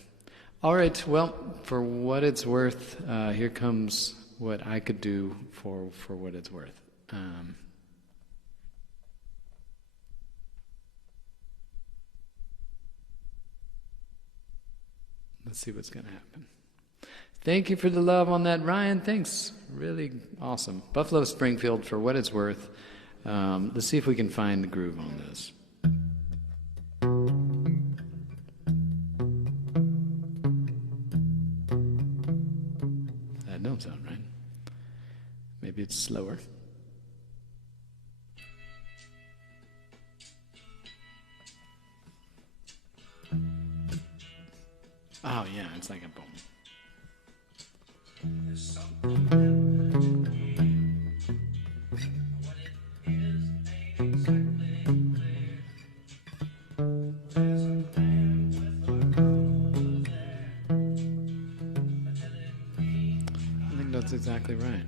All right, well, for what it's worth, here comes what I could do for what it's worth. Let's see what's going to happen. Thank you for the love on that, Ryan. Thanks. Really awesome. Buffalo Springfield, for what it's worth. Let's see if we can find the groove on this. That don't sound right. Maybe it's slower. Oh, yeah, it's like a boom. I think that's exactly right.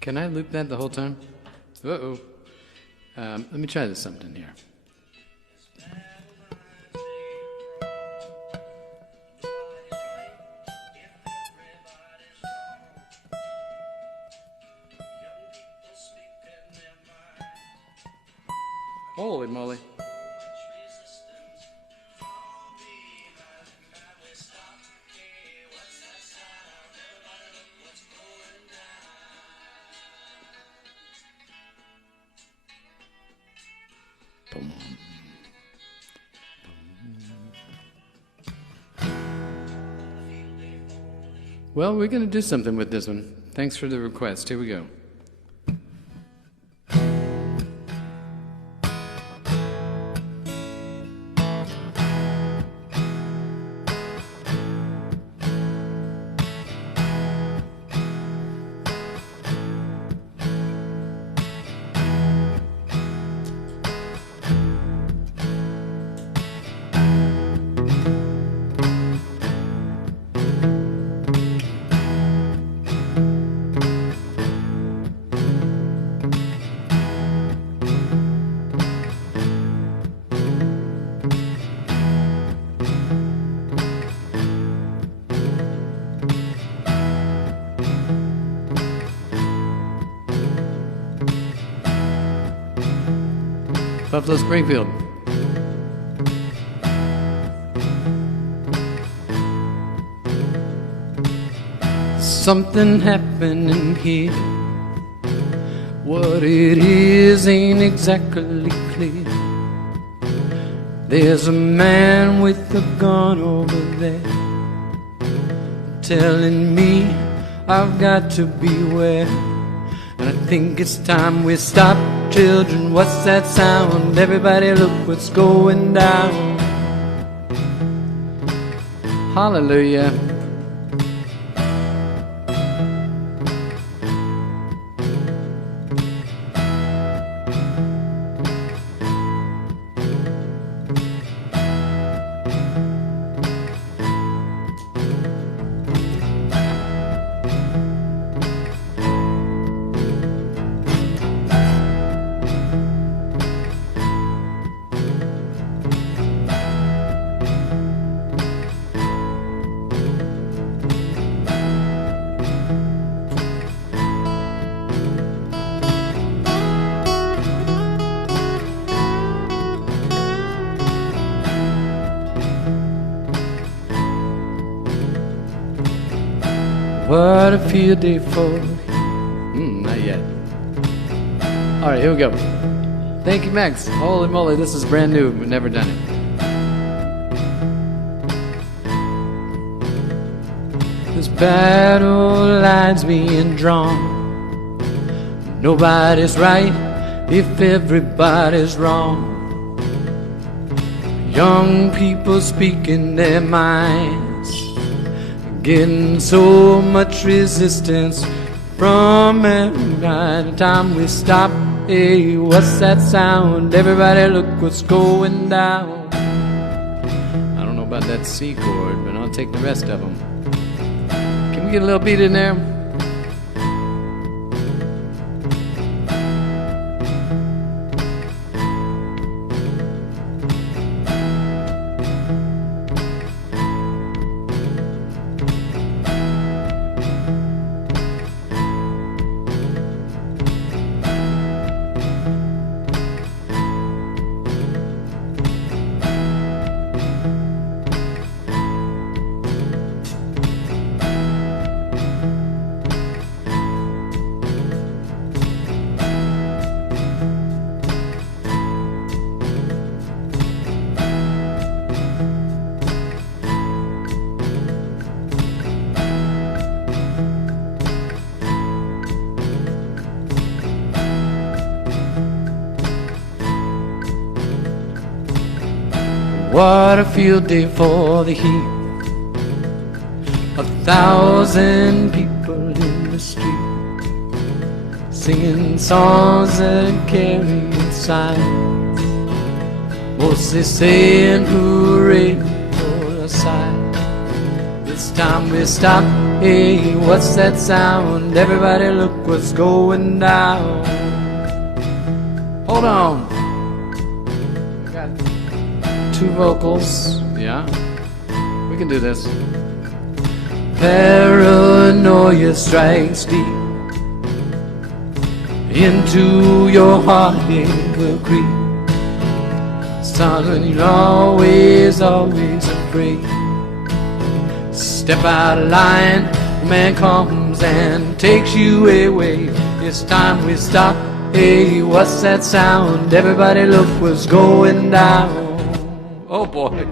Can I loop that the whole time? Uh-oh. Let me try this something here. Holy moly. Well, we're going to do something with this one. Thanks for the request. Here we go. Buffalo Springfield. Something happening here. What it is ain't exactly clear. There's a man with a gun over there telling me I've got to beware. And I think it's time we stop. Children, what's that sound? Everybody look what's going down. Hallelujah. What a field day for not yet. Alright, here we go. Thank you, Max. Holy moly, this is brand new. We've never done it. This battle line's being drawn. Nobody's right if everybody's wrong. Young people speaking their minds, getting so much resistance from every time we stop. Hey, what's that sound? Everybody look what's going down. I don't know about that C chord, but I'll take the rest of them. Can we get a little beat in there? What a field day for the heat. 1,000 people in the street, singing songs and carrying signs, mostly saying hooray for the side. This time we stop. Hey, what's that sound? Everybody look what's going down. Hold on. Two vocals, yeah, we can do this. Paranoia strikes deep into your heart, it will creep. Times when you're always afraid. Step out of line, the man comes and takes you away. It's time we stop. Hey, what's that sound? Everybody look what's going down. Oh boy.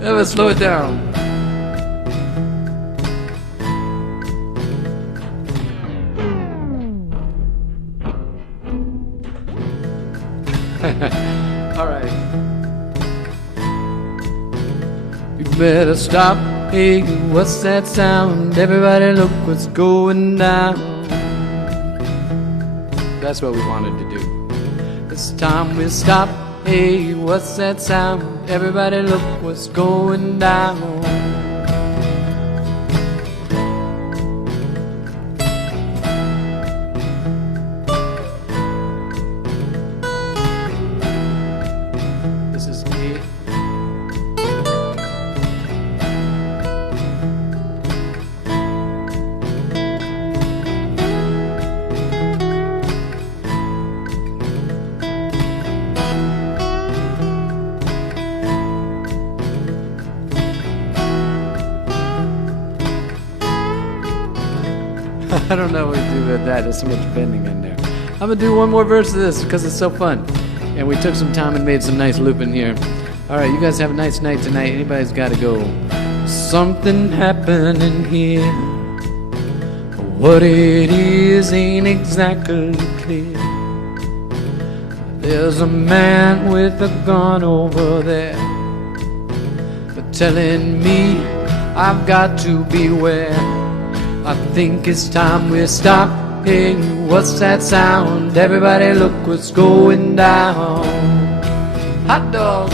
Let's slow it down. All right. You better stop. Hey, what's that sound? Everybody look what's going down. That's what we wanted to do. This time we stop. Hey, what's that sound? Everybody look what's going down. This is E. I don't know what we do with that. There's so much bending in there. I'm gonna do one more verse of this because it's so fun. And we took some time and made some nice looping here. Alright, you guys have a nice night tonight. Anybody's gotta go. Something happening here. What it is ain't exactly clear. There's a man with a gun over there, but telling me I've got to beware. I think it's time we stop. Hey, what's that sound? Everybody look what's going down. Hot dog.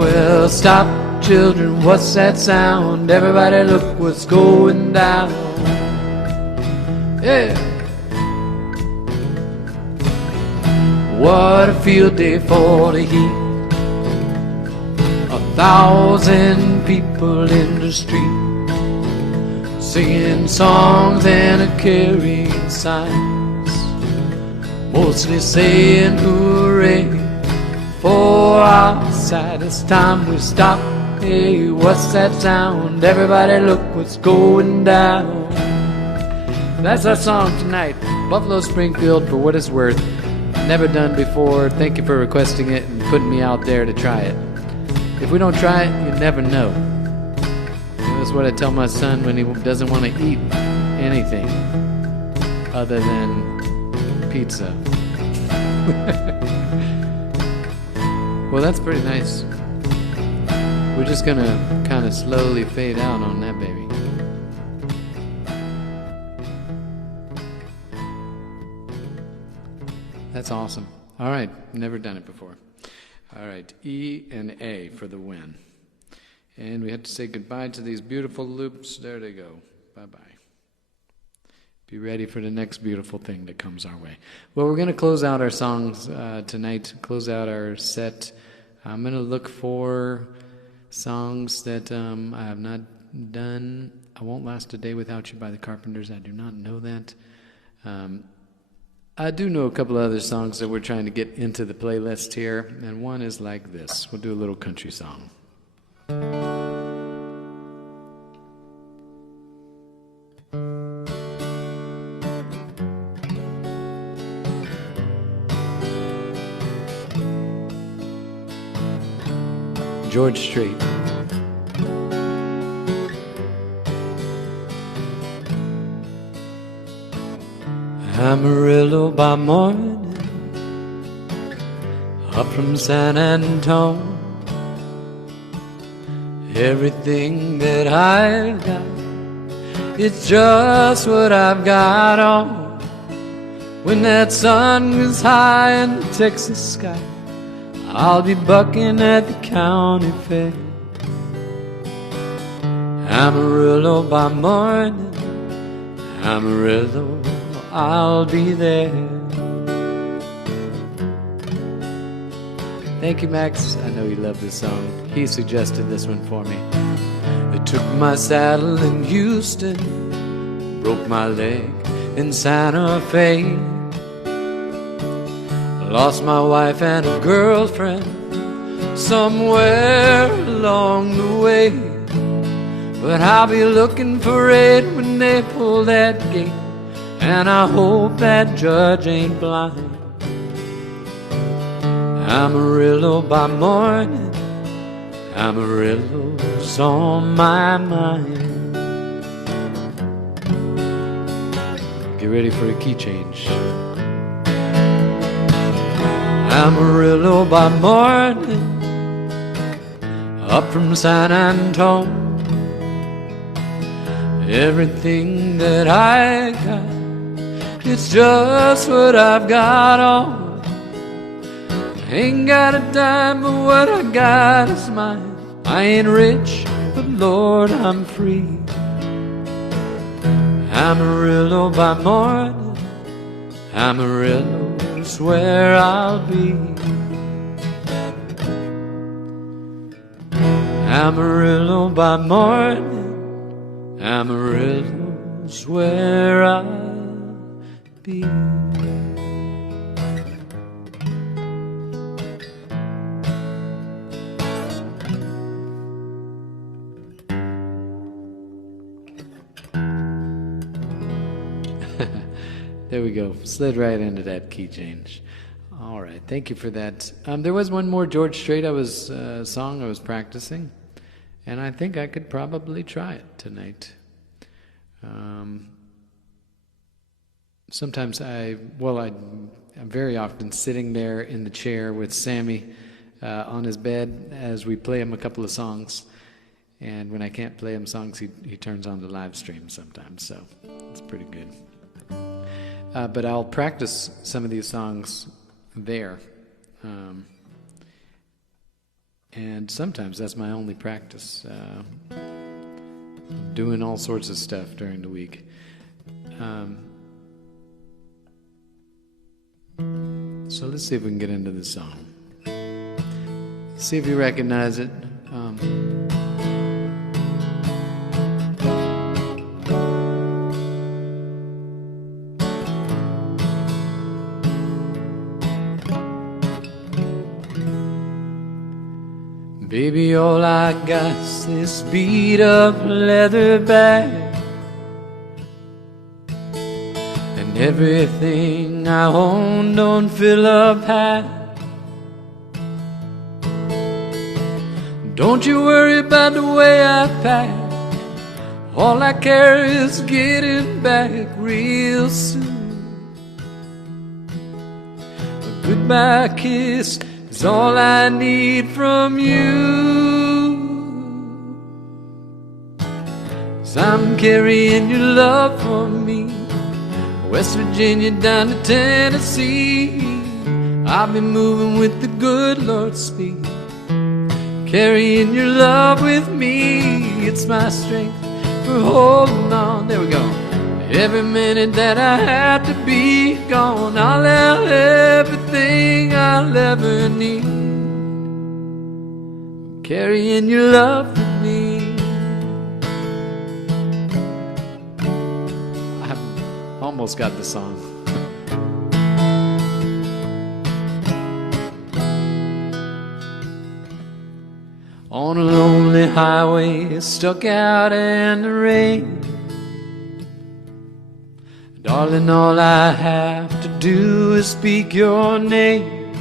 Well, stop, children, what's that sound? Everybody look what's going down. Yeah. What a field day for the heat. 1,000 people in the street, singing songs and a-carrying signs, mostly saying hooray for our side. It's time we stop. Hey, what's that sound? Everybody look what's going down. That's our song tonight. Buffalo Springfield, for what it's worth. Never done before. Thank you for requesting it and putting me out there to try it. If we don't try it, you never know. That's what I tell my son when he doesn't want to eat anything other than pizza. Well, that's pretty nice. We're just gonna kind of slowly fade out on that baby. That's awesome. All right, never done it before. All right, E and A for the win. And we have to say goodbye to these beautiful loops. There they go. Bye-bye. Be ready for the next beautiful thing that comes our way. Well, we're going to close out our songs tonight, close out our set. I'm going to look for songs that I have not done. I Won't Last a Day Without You by the Carpenters. I do not know that. I do know a couple of other songs that we're trying to get into the playlist here, and one is like this. We'll do a little country song. George Strait. Amarillo by morning, up from San Antonio. Everything that I've got, it's just what I've got on. When that sun is high in the Texas sky, I'll be bucking at the county fair. Amarillo by morning, Amarillo, I'll be there. Thank you, Max. I know you love this song. He suggested this one for me. They took my saddle in Houston, broke my leg in Santa Fe. Lost my wife and a girlfriend somewhere along the way. But I'll be looking for it when they pull that gate, and I hope that judge ain't blind. Amarillo by morning, Amarillo's on my mind. Get ready for a key change. Amarillo by morning, up from San Antonio. Everything that I got, it's just what I've got on. Ain't got a dime, but what I got is mine. I ain't rich, but Lord, I'm free. Amarillo by morning, Amarillo's where I'll be. Amarillo by morning, Amarillo's where I'll be. There we go. Slid right into that key change. All right. Thank you for that. There was one more George Strait song I was practicing, and I think I could probably try it tonight. Sometimes I'm very often sitting there in the chair with Sammy on his bed as we play him a couple of songs. And when I can't play him songs, he turns on the live stream sometimes, so it's pretty good. But I'll practice some of these songs there. And sometimes that's my only practice. Doing all sorts of stuff during the week. So let's see if we can get into the song. See if you recognize it. Baby, all I got's this beat up leather bag, and everything I own don't fill up half. Don't you worry about the way I pack, all I care is getting back real soon. A goodbye kiss is all I need from you. 'Cause I'm carrying your love for me, West Virginia down to Tennessee. I'll be moving with the good Lord's speed, carrying your love with me. It's my strength for holding on. There we go. Every minute that I have to be gone, I'll have everything I'll ever need, carrying your love with me. I almost got the song. On a lonely highway, stuck out in the rain, darling, all I have to do is speak your name.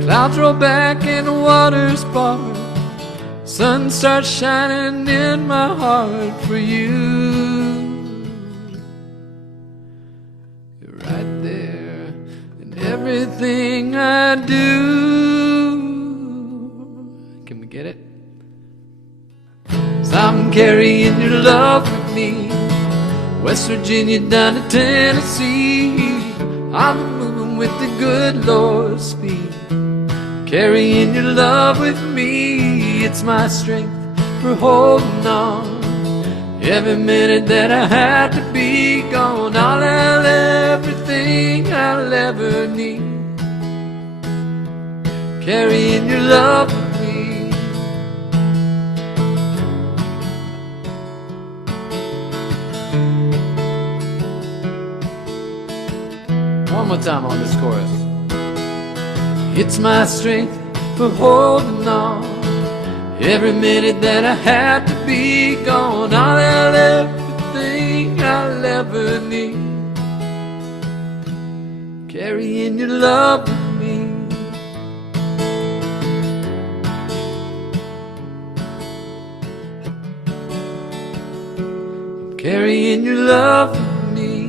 Clouds roll back and the water's part, sun starts shining in my heart for you. You're right there in everything I do. Can we get it? 'Cause I'm carrying your love with me, West Virginia down to Tennessee. I'm moving with the good Lord's speed, carrying your love with me. It's my strength for holding on. Every minute that I have to be gone, I'll have everything I'll ever need, carrying your love with me. One more time on this chorus. It's my strength for holding on. Every minute that I have to be gone, I'll have everything I'll ever need, carrying your love with me. Carrying your love with me.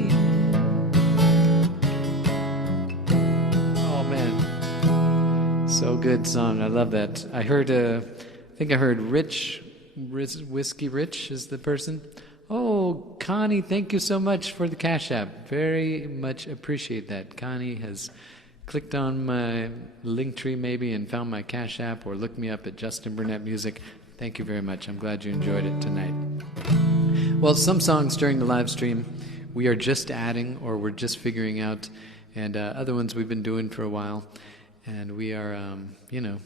So good song. I love that. I heard, I think I heard Whiskey Rich is the person. Oh, Connie, thank you so much for the Cash App. Very much appreciate that. Connie has clicked on my link tree maybe and found my Cash App, or looked me up at Justin Burnette Music. Thank you very much. I'm glad you enjoyed it tonight. Well, some songs during the live stream we are just adding or we're just figuring out, and other ones we've been doing for a while. And we are, we're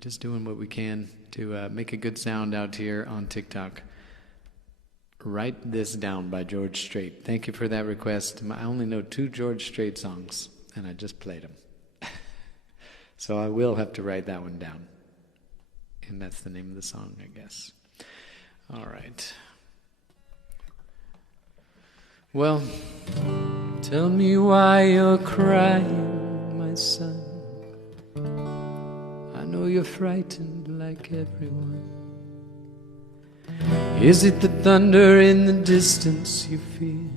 just doing what we can to make a good sound out here on TikTok. Write This Down by George Strait. Thank you for that request. I only know 2 George Strait songs, and I just played them. So I will have to write that one down. And that's the name of the song, I guess. All right. Well, tell me why you're crying, my son. I know you're frightened like everyone. Is it the thunder in the distance you fear?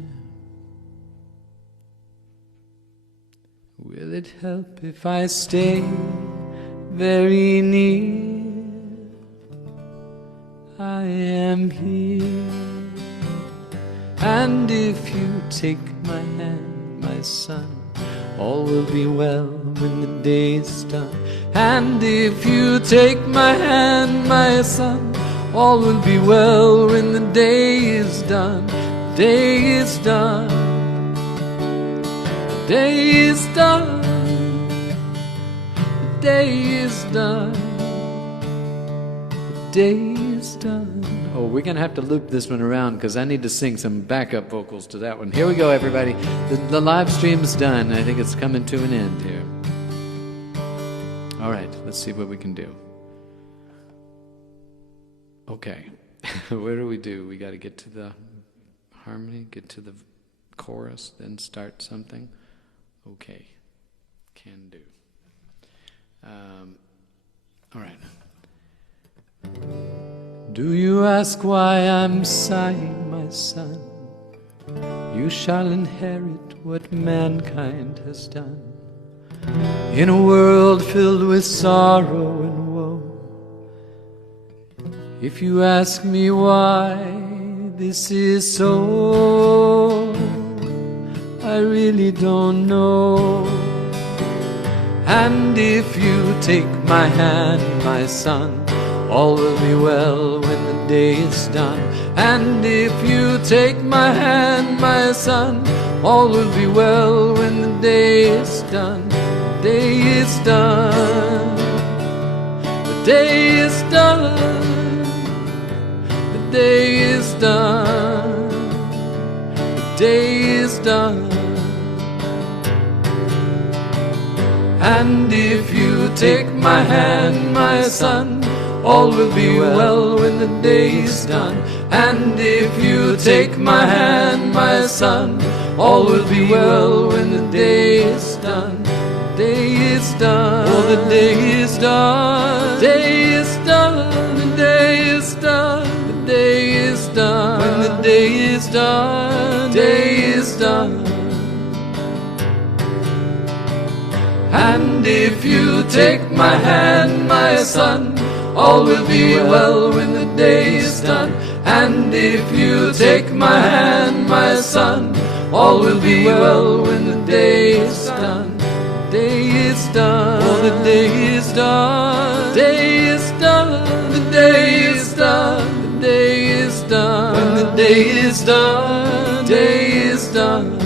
Will it help if I stay very near? I am here. And if you take my hand, my son, all will be well when the day is done. And if you take my hand, my son, all will be well when the day is done. The day is done. The day is done. The day is done. The day is done. Oh, we're going to have to loop this one around because I need to sing some backup vocals to that one. Here we go, everybody. The live stream's done. I think it's coming to an end here. All right, let's see what we can do. Okay, what do? We got to get to the harmony, get to the chorus, then start something. Okay, can do. All right. Do you ask why I'm sighing, my son? You shall inherit what mankind has done. In a world filled with sorrow and woe. If you ask me why this is so, I really don't know. And if you take my hand, my son, all will be well when the day is done. And if you take my hand, my son, all will be well when the day is done. The day is done. The day is done. The day is done. The day is done. And if you take my hand, my son, all will be well when the day is done. And if you take my hand, my son, all will be well when the day is done. The day is done. Oh, the day is done. The day is done. The day is done. The day is done. When the day is done, the day is done. And if you take my hand, my son, all will be well when the day is done. And if you take my hand, my son, all will be well when the day is done. The day is done. Oh, the day is done. The day is done. The day is done. The day is done. When the day is done, the day is done.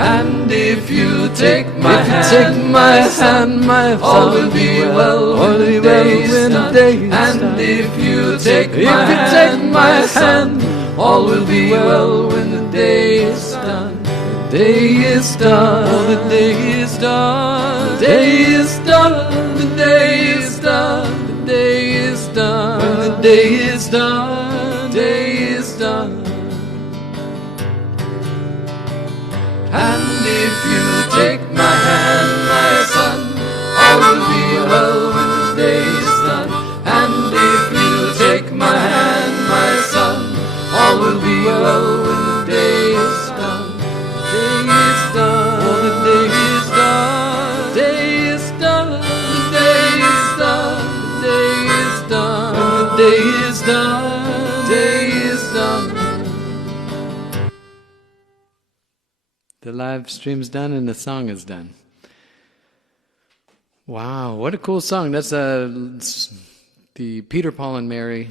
And if you take my hand, my son, all will be well when the day is done. And if you take my hand, my son, all will be well when the day is done. The day is done. Oh, the day is done. The day is done. The day is done. The day is done. When the day is done, the day is done. And if you take my hand, my son, all will be well when the day is done. And if you take my hand, my son, all will be well when the day is done. The day is done. Oh, the day is done. The day is done. The day is done. The day is done. When the day is done, the day is done. The live stream's done and the song is done. Wow, what a cool song. That's the Peter, Paul, and Mary,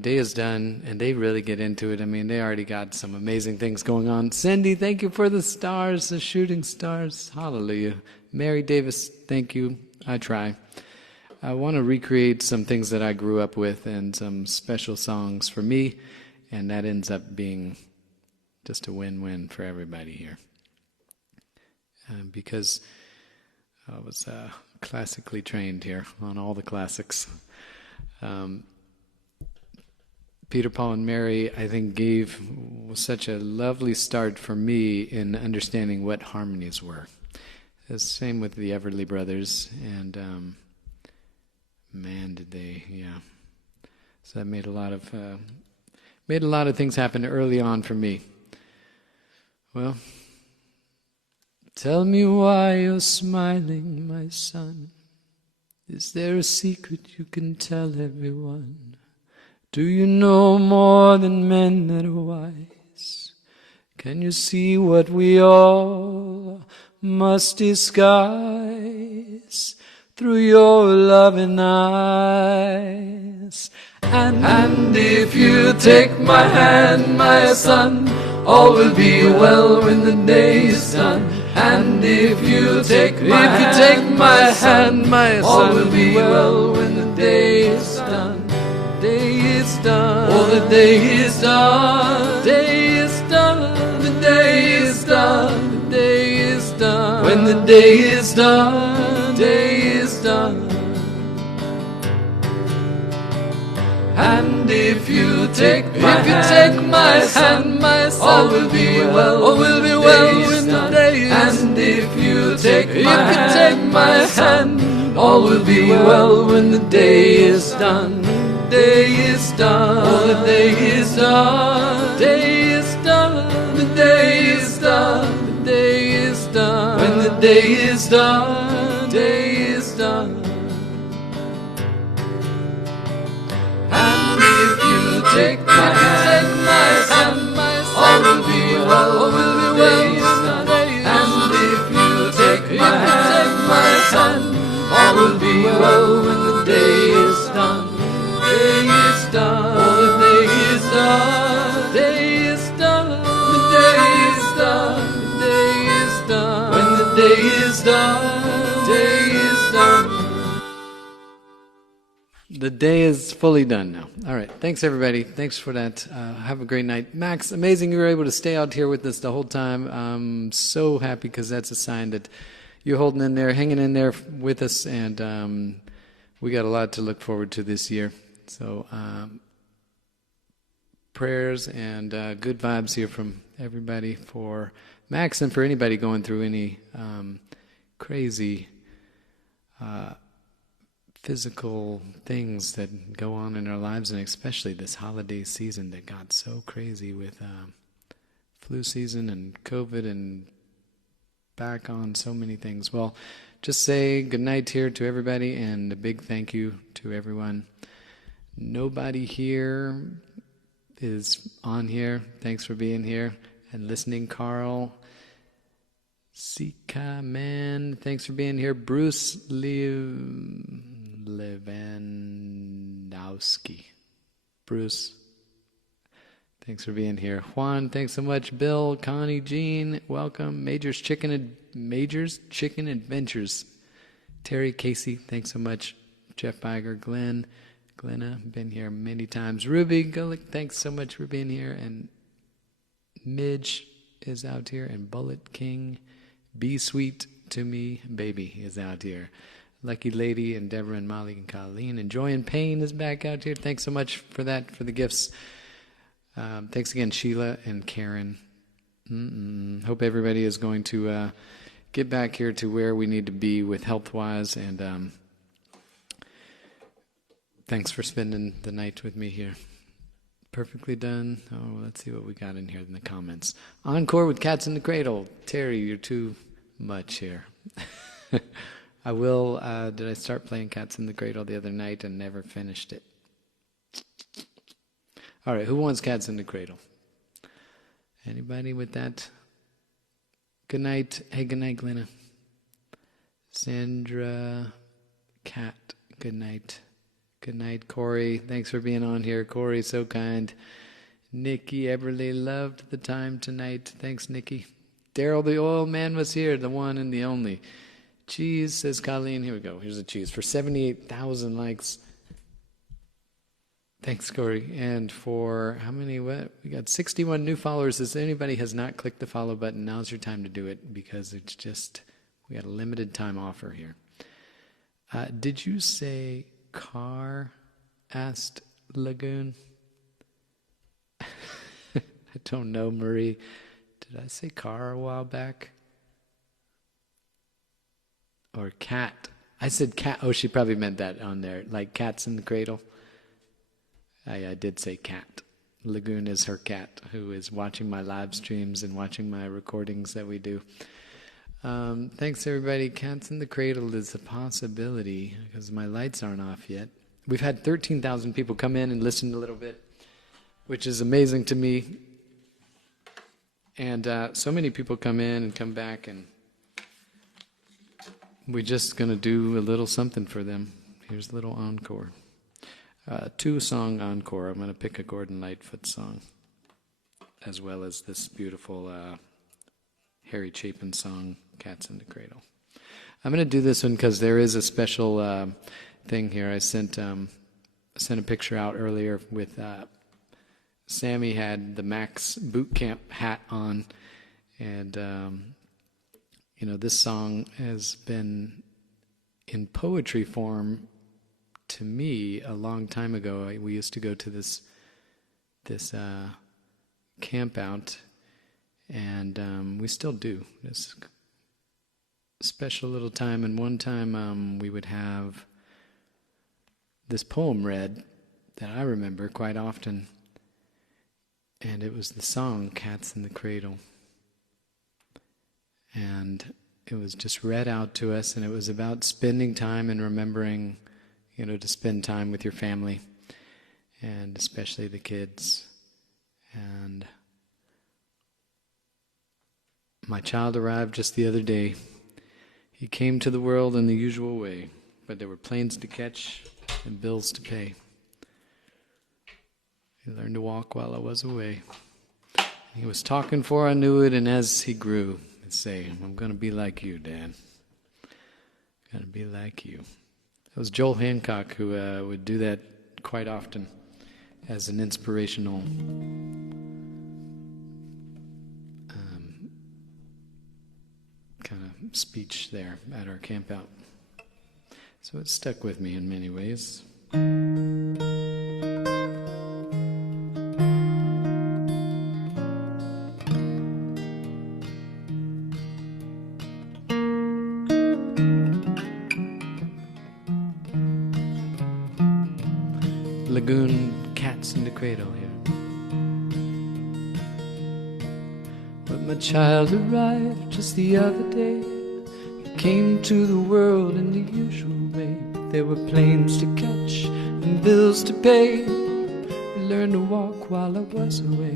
Day is Done, and they really get into it. I mean, they already got some amazing things going on. Cindy, thank you for the stars, the shooting stars. Hallelujah. Mary Davis, thank you. I try. I want to recreate some things that I grew up with and some special songs for me, and that ends up being just a win-win for everybody here. Because I was classically trained here on all the classics. Peter, Paul, and Mary, I think, gave such a lovely start for me in understanding what harmonies were. The same with the Everly Brothers, and man, did they, yeah. So that made a lot of things happen early on for me. Well, tell me why you're smiling, my son. Is there a secret you can tell everyone? Do you know more than men that are wise? Can you see what we all must disguise through your loving eyes? And if you take my hand, my son, all will be well when the day is done. And if you take my hand, my son, all will be well when the day is done. Day is done. Oh, the day is done. Day is done. The day is done. The day is done. When the day is done, day is done. And if you take my hand, my son, all will be well. All will be well when the day is done. And if you take my hand, all will be well when the day is done. Day is done. Oh, the day is done. Day is done. The day is done. The day is done. When the day is done, day is done. And if you take my hand, all will be well. All will be well. And if you take my hand, all will be well when the day is done. Day is done. Oh, the day is done. Day is done. The day is done. The day is done. When the day is done, day is done. The day is fully done now. All right. Thanks, everybody. Thanks for that. Have a great night. Max, amazing you were able to stay out here with us the whole time. I'm so happy because that's a sign that you're holding in there, hanging in there with us, and we got a lot to look forward to this year. So prayers and good vibes here from everybody for Max and for anybody going through any crazy physical things that go on in our lives, and especially this holiday season that got so crazy with flu season and COVID and back on so many things. Well, just say good night here to everybody and a big thank you to everyone. Nobody here is on here. Thanks for being here and listening. Carl, Sika, man, thanks for being here. Bruce Lewandowski. Bruce, thanks for being here. Juan, thanks so much. Bill, Connie, Jean, welcome. Majors Chicken Adventures. Terry, Casey, thanks so much. Jeff Biger, Glenna, been here many times. Ruby Gulick, thanks so much for being here. And Midge is out here. And Bullet King, Be Sweet to Me, Baby is out here. Lucky Lady and Deborah and Molly and Colleen. And Joy and Payne is back out here. Thanks so much for that, for the gifts. Thanks again, Sheila and Karen. Hope everybody is going to get back here to where we need to be with health-wise, and thanks for spending the night with me here. Perfectly done. Oh, let's see what we got in here in the comments. Encore with Cats in the Cradle. Terry, you're too much here. I will, did I start playing Cats in the Cradle the other night and never finished it? All right, who wants Cats in the Cradle? Anybody with that? Good night. Hey, good night, Glenna. Sandra, Kat, good night. Good night, Corey. Thanks for being on here. Corey, so kind. Nikki Everly, loved the time tonight. Thanks, Nikki. Daryl, the oil man, was here, the one and the only. Cheese, says Colleen. Here we go. Here's a cheese for 78,000 likes. Thanks, Corey. And for how many? What? We got 61 new followers. If anybody has not clicked the follow button, now's your time to do it, because it's just, we got a limited time offer here. Did you say car? Asked Lagoon. I don't know, Marie. Did I say car a while back? Or cat? I said cat. Oh, she probably meant that on there, like Cats in the Cradle. I did say cat. Lagoon is her cat, who is watching my live streams and watching my recordings that we do. Thanks, everybody. Cats in the Cradle is a possibility, because my lights aren't off yet. We've had 13,000 people come in and listen a little bit, which is amazing to me. And so many people come in and come back, and we're just going to do a little something for them. Here's a little encore. 2-song encore. I'm going to pick a Gordon Lightfoot song, as well as this beautiful Harry Chapin song, Cats in the Cradle. I'm going to do this one because there is a special thing here. I sent a picture out earlier with Sammy had the Max Boot Camp hat on, and you know, this song has been in poetry form to me a long time ago. We used to go to this camp out, and we still do. This special little time, and one time we would have this poem read that I remember quite often, and it was the song Cats in the Cradle. And it was just read out to us, and it was about spending time and remembering, you know, to spend time with your family, and especially the kids. And my child arrived just the other day. He came to the world in the usual way, but there were planes to catch and bills to pay. He learned to walk while I was away. He was talking before I knew it, and as he grew, he'd say, I'm going to be like you, Dad. I'm going to be like you. It was Joel Hancock who would do that quite often as an inspirational kind of speech there at our camp out. So it stuck with me in many ways. Lagoon Cats in the Cradle here. When my child arrived just the other day, he came to the world in the usual way. There were planes to catch and bills to pay. He learned to walk while I was away.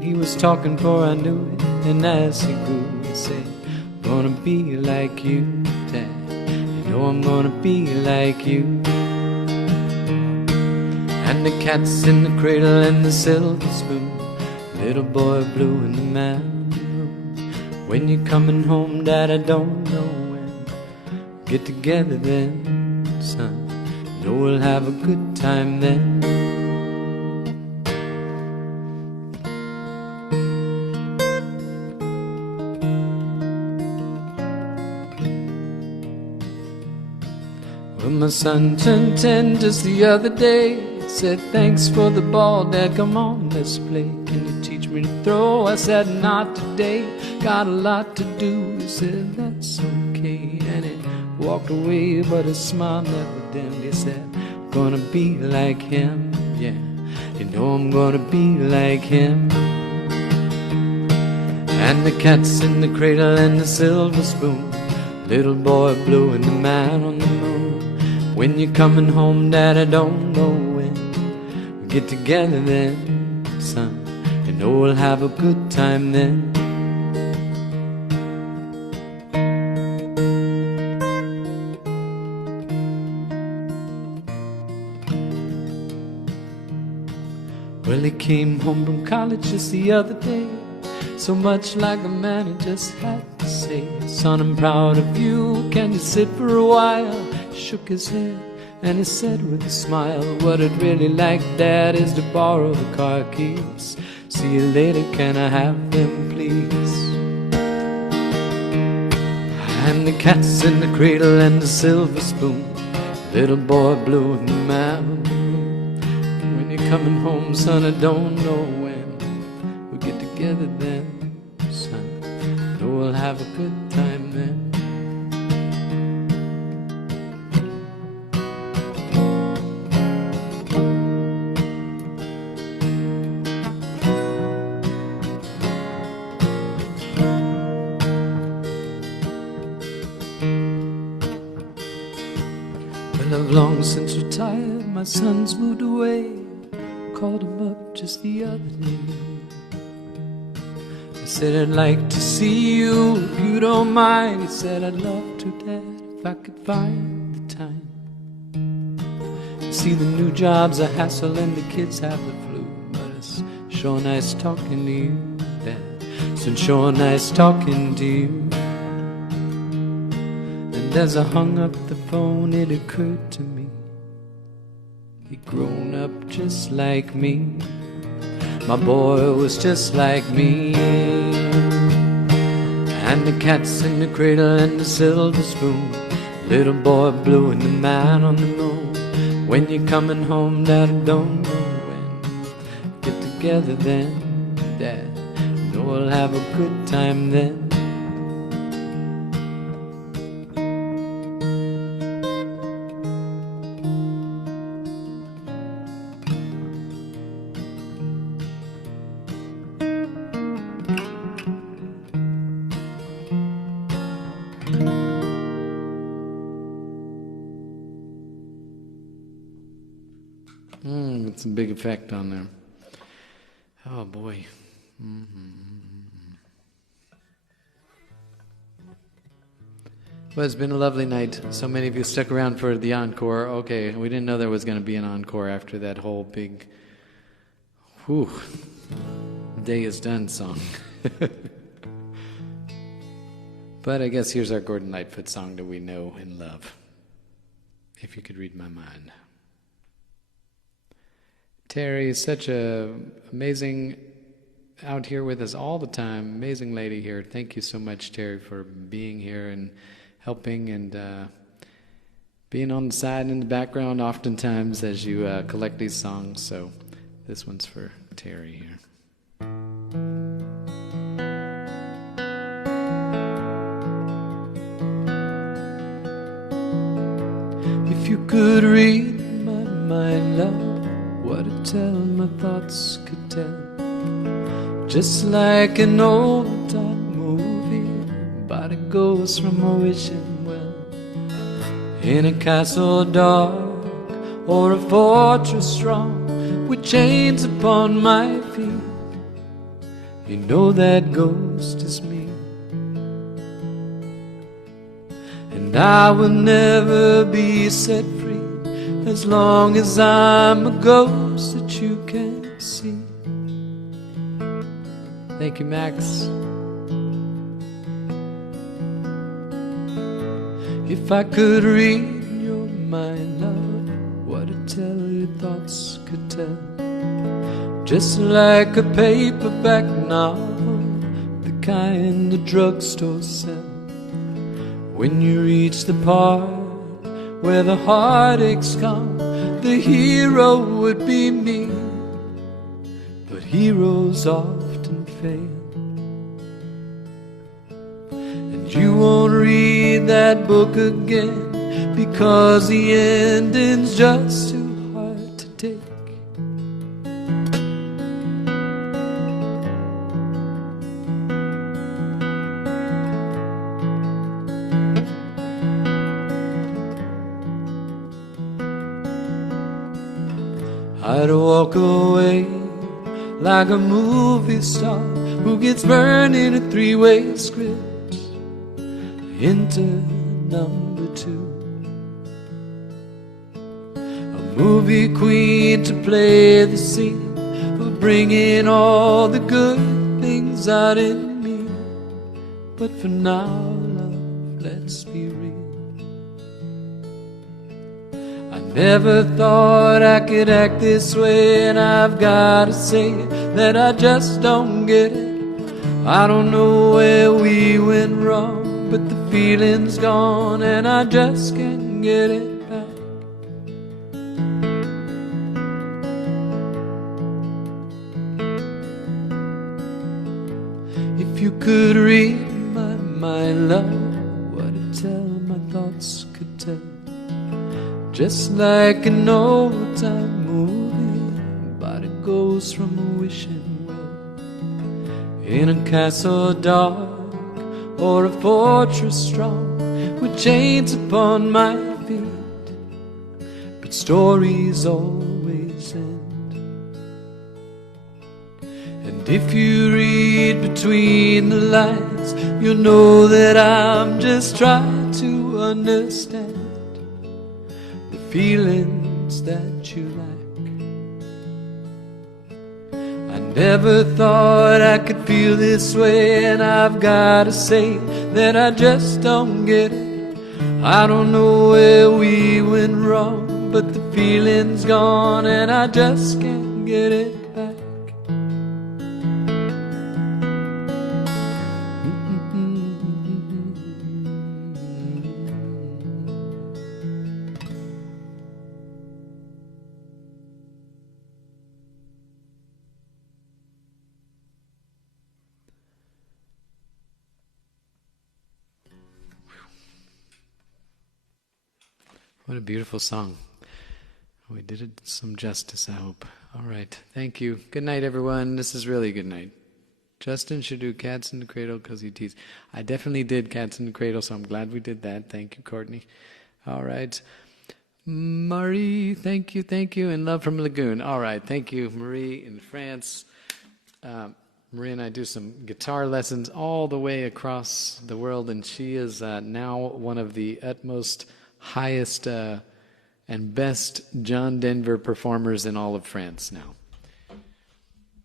He was talking before I knew it, and as he grew, he said, I'm gonna be like you, Dad. You know I'm gonna be like you. And the cat's in the cradle and the silver spoon, little boy blue in the man room. When you're coming home, Dad, I don't know when. Get together then, son. Know we'll have a good time then. When my son turned 10 just the other day, said, thanks for the ball, Dad, come on, let's play. Can you teach me to throw? I said, not today, got a lot to do. He said, that's okay, and he walked away, but his smile never dimmed. He said, gonna be like him, yeah, you know I'm gonna be like him. And the cat's in the cradle and the silver spoon, little boy blue and the man on the moon. When you're coming home, Dad, I don't know when. We'll get together then, son. You know we'll have a good time then. Well, he came home from college just the other day, so much like a man who just had to say, son, I'm proud of you, can you sit for a while? He shook his head and he said with a smile, what I'd really like, Dad, is to borrow the car keys. See you later, can I have them, please? And the cat's in the cradle and the silver spoon, little boy blue in the man. When you're coming home, son, I don't know when. We'll get together then, son. Know we'll have a good time then. I've long since retired, my son's moved away. Called him up just the other day. I said, I'd like to see you if you don't mind. He said, I'd love to, Dad, if I could find the time. See, the new job's a hassle and the kids have the flu, but it's sure nice talking to you, Dad. It's sure nice talking to you. And as I hung up the phone, it occurred to me, he'd grown up just like me. My boy was just like me. And the cat's in the cradle and the silver spoon, little boy blue and the man on the moon. When you're coming home, Dad, I don't know when. Get together then, Dad, know we'll have a good time then. It's a big effect on there. Oh boy. Well, it's been a lovely night. So many of you stuck around for the encore. Okay, we didn't know there was going to be an encore after that whole big day is done song. But I guess here's our Gordon Lightfoot song that we know and love. If you could read my mind. Terry is such a amazing out here with us all the time. Amazing lady here. Thank you so much, Terry, for being here and helping and being on the side in the background oftentimes as you collect these songs. So this one's for Terry here. If you could read my mind, love, what a tell my thoughts could tell. Just like an old time movie, body goes from a wishing well. In a castle dark or a fortress strong, with chains upon my feet, you know that ghost is me. And I will never be set free as long as I'm a ghost that you can't see. Thank you, Max. If I could read your mind, love, what a tell your thoughts could tell. Just like a paperback novel, the kind the drugstore sells. When you reach the part where the heartaches come, the hero would be me. But heroes often fail, and you won't read that book again because the ending's just too hard to take. I'd walk away like a movie star who gets burned in a three-way script. Enter number 2, a movie queen to play the scene of bringing all the good things out in me. But for now, love, let's be real. Never thought I could act this way, and I've gotta say that I just don't get it. I don't know where we went wrong, but the feeling's gone and I just can't get it back. If you could read my mind, love, what a tell my thoughts could tell. Just like an old-time movie, body goes from a wishing well. In a castle dark or a fortress strong, with chains upon my feet, but stories always end. And if you read between the lines, you'll know that I'm just trying to understand the feelings that you lack. I never thought I could feel this way, and I've gotta say that I just don't get it. I don't know where we went wrong, but the feeling's gone and I just can't get it back. What a beautiful song. We did it some justice, I hope. All right. Thank you. Good night, everyone. This is really good night. Justin should do Cats in the Cradle because he teased. I definitely did Cats in the Cradle, so I'm glad we did that. Thank you, Courtenay. All right. Marie, thank you. And love from Lagoon. All right. Thank you, Marie in France. Marie and I do some guitar lessons all the way across the world, and she is now one of the utmost highest and best John Denver performers in all of France now.